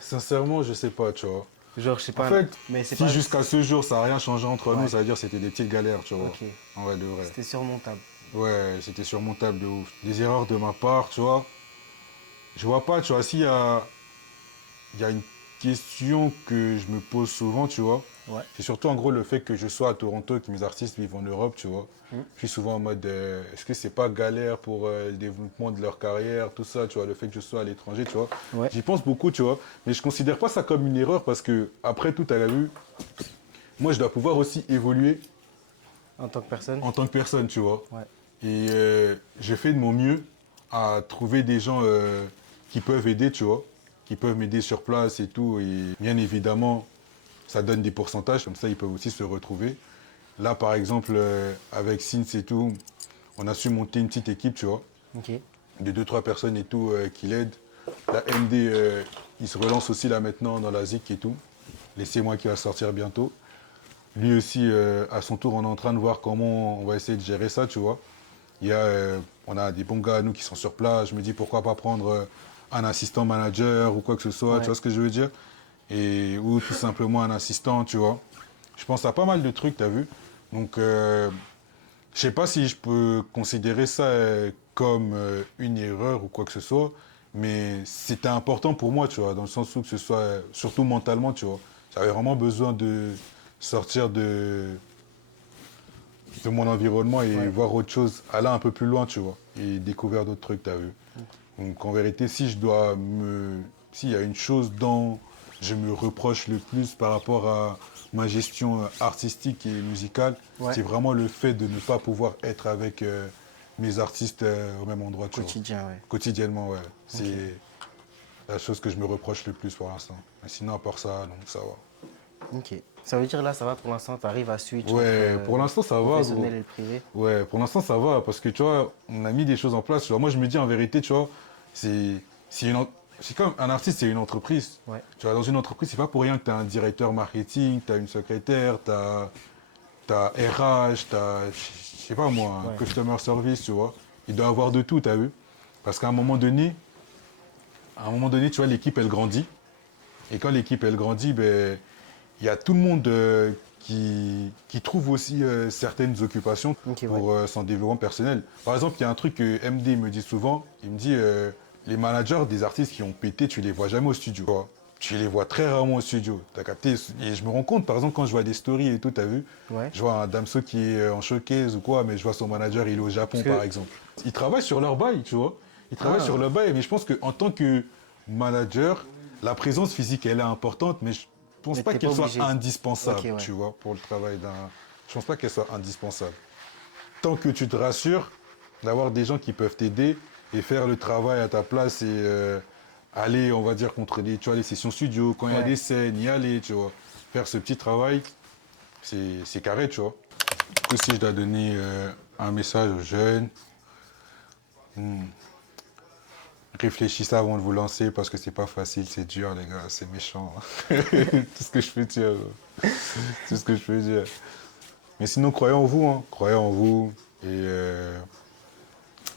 Sincèrement, je sais pas, tu vois. Genre, je sais pas. En fait, mais c'est si pas... jusqu'à ce jour, ça n'a rien changé entre nous, Ouais. ça veut dire que c'était des petites galères, tu vois. Ok. En vrai de vrai. C'était surmontable. Ouais, c'était surmontable de ouf. Des erreurs de ma part, tu vois. Je vois pas, tu vois, il y a une question que je me pose souvent, tu vois. Ouais. C'est surtout en gros le fait que je sois à Toronto et que mes artistes vivent en Europe, tu vois. Je suis souvent en mode, est-ce que c'est pas galère pour le développement de leur carrière, tout ça, tu vois, le fait que je sois à l'étranger, tu vois. Ouais. J'y pense beaucoup, tu vois. Mais je considère pas ça comme une erreur parce que, après tout, à la vue, moi, je dois pouvoir aussi évoluer En tant que personne? en tant que personne, tu vois. Ouais. Et j'ai fait de mon mieux à trouver des gens qui peuvent aider, tu vois, qui peuvent m'aider sur place et tout. Et bien évidemment, ça donne des pourcentages, comme ça, ils peuvent aussi se retrouver. Là, par exemple, avec Sins et tout, on a su monter une petite équipe, tu vois, Ok. de 2-3 personnes et tout qui l'aident. La MD, il se relance aussi là maintenant dans la ZIC et tout. Laissez-moi qui va sortir bientôt. Lui aussi, à son tour, on est en train de voir comment on va essayer de gérer ça, tu vois. On a des bons gars, nous, qui sont sur place. Je me dis, pourquoi pas prendre un assistant manager ou quoi que ce soit, Ouais. tu vois ce que je veux dire? Ou tout simplement un assistant, tu vois. Je pense à pas mal de trucs, t'as vu? Donc, je sais pas si je peux considérer ça comme une erreur ou quoi que ce soit, mais c'était important pour moi, tu vois, dans le sens où que ce soit, surtout mentalement, tu vois. J'avais vraiment besoin de sortir de mon environnement et voir autre chose, aller un peu plus loin, tu vois, et découvrir d'autres trucs, t'as vu. Donc en vérité, s'il y a une chose dont je me reproche le plus par rapport à ma gestion artistique et musicale, c'est vraiment le fait de ne pas pouvoir être avec mes artistes au même endroit, tu vois. Quotidiennement, ouais. C'est la chose que je me reproche le plus pour l'instant. Mais sinon, à part ça, non, ça va. Ok. Ça veut dire là, ça va pour l'instant, tu arrives à switch Ouais, entre pour l'instant, ça va. professionnel et le privé. Ouais, pour l'instant, ça va. Parce que, tu vois, on a mis des choses en place. Tu vois. Moi, je me dis, en vérité, tu vois, c'est comme un artiste, c'est une entreprise. Ouais. Tu vois, dans une entreprise, c'est pas pour rien que tu as un directeur marketing, tu as une secrétaire, tu as RH, tu as, je sais pas moi, un customer service, tu vois. Il doit avoir de tout, tu as vu. Parce qu'à un moment donné, tu vois, l'équipe, elle grandit. Et quand l'équipe, elle grandit, ben, il y a tout le monde qui trouve aussi certaines occupations pour son développement personnel. Par exemple, il y a un truc que MD me dit souvent. Il me dit, les managers des artistes qui ont pété, tu les vois jamais au studio. Tu vois. Tu les vois très rarement au studio. T'as capté? Et je me rends compte, par exemple, quand je vois des stories et tout, t'as vu? Je vois un Damso qui est en showcase ou quoi, mais je vois son manager, il est au Japon, par exemple. Ils travaillent sur leur bail, tu vois. Ils travaillent sur leur bail, mais je pense qu'en tant que manager, la présence physique, elle est importante, mais je pense pas qu'elle soit indispensable, tu vois, pour le travail d'un... Je pense pas qu'elle soit indispensable. Tant que tu te rassures d'avoir des gens qui peuvent t'aider et faire le travail à ta place et aller, on va dire, contre tu vois, les sessions studio, quand il y a des scènes, y aller, tu vois. Faire ce petit travail, c'est carré, tu vois. Du coup, si je dois donner un message aux jeunes, réfléchissez avant de vous lancer parce que c'est pas facile, c'est dur, les gars, c'est méchant. Tout ce que je peux dire. Tout ce que je peux dire. Mais sinon, croyez en vous, hein. Croyez en vous et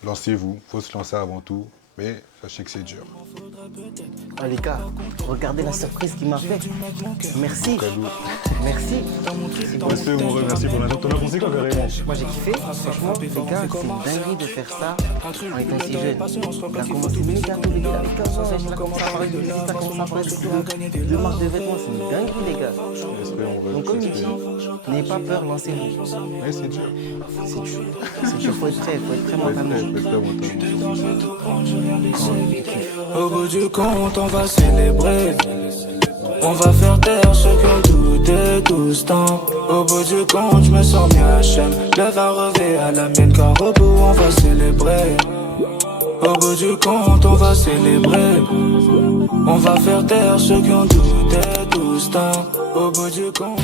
lancez-vous. Faut se lancer avant tout, mais sachez que c'est dur. Ah, les gars, regardez la surprise qu'il m'a fait. Merci. Merci. Respect, mon rêve, merci pour l'instant. T'en as pensé quoi, carrément? Moi j'ai kiffé, franchement, les gars, c'est une dinguerie de faire ça en étant si jeune. Il a commencé méga tôt, les gars, il avait 15 ans, il a commencé à parler de musique, il a commencé à parler de marque de vêtements, c'est une dinguerie, les gars. Respect, mon rêve. Donc comme il dit, n'ayez pas peur, lancez-vous. Ouais, c'est dur. C'est dur. C'est dur, faut être prêt mentalement. Au bout du compte, on va célébrer. On va faire taire ceux qui ont douté tout ce temps. Au bout du compte, je me sens bien HM. Le vin revêt à la mienne, car au bout, on va célébrer. Au bout du compte, on va célébrer. On va faire taire ceux qui ont douté tout ce temps. Au bout du compte.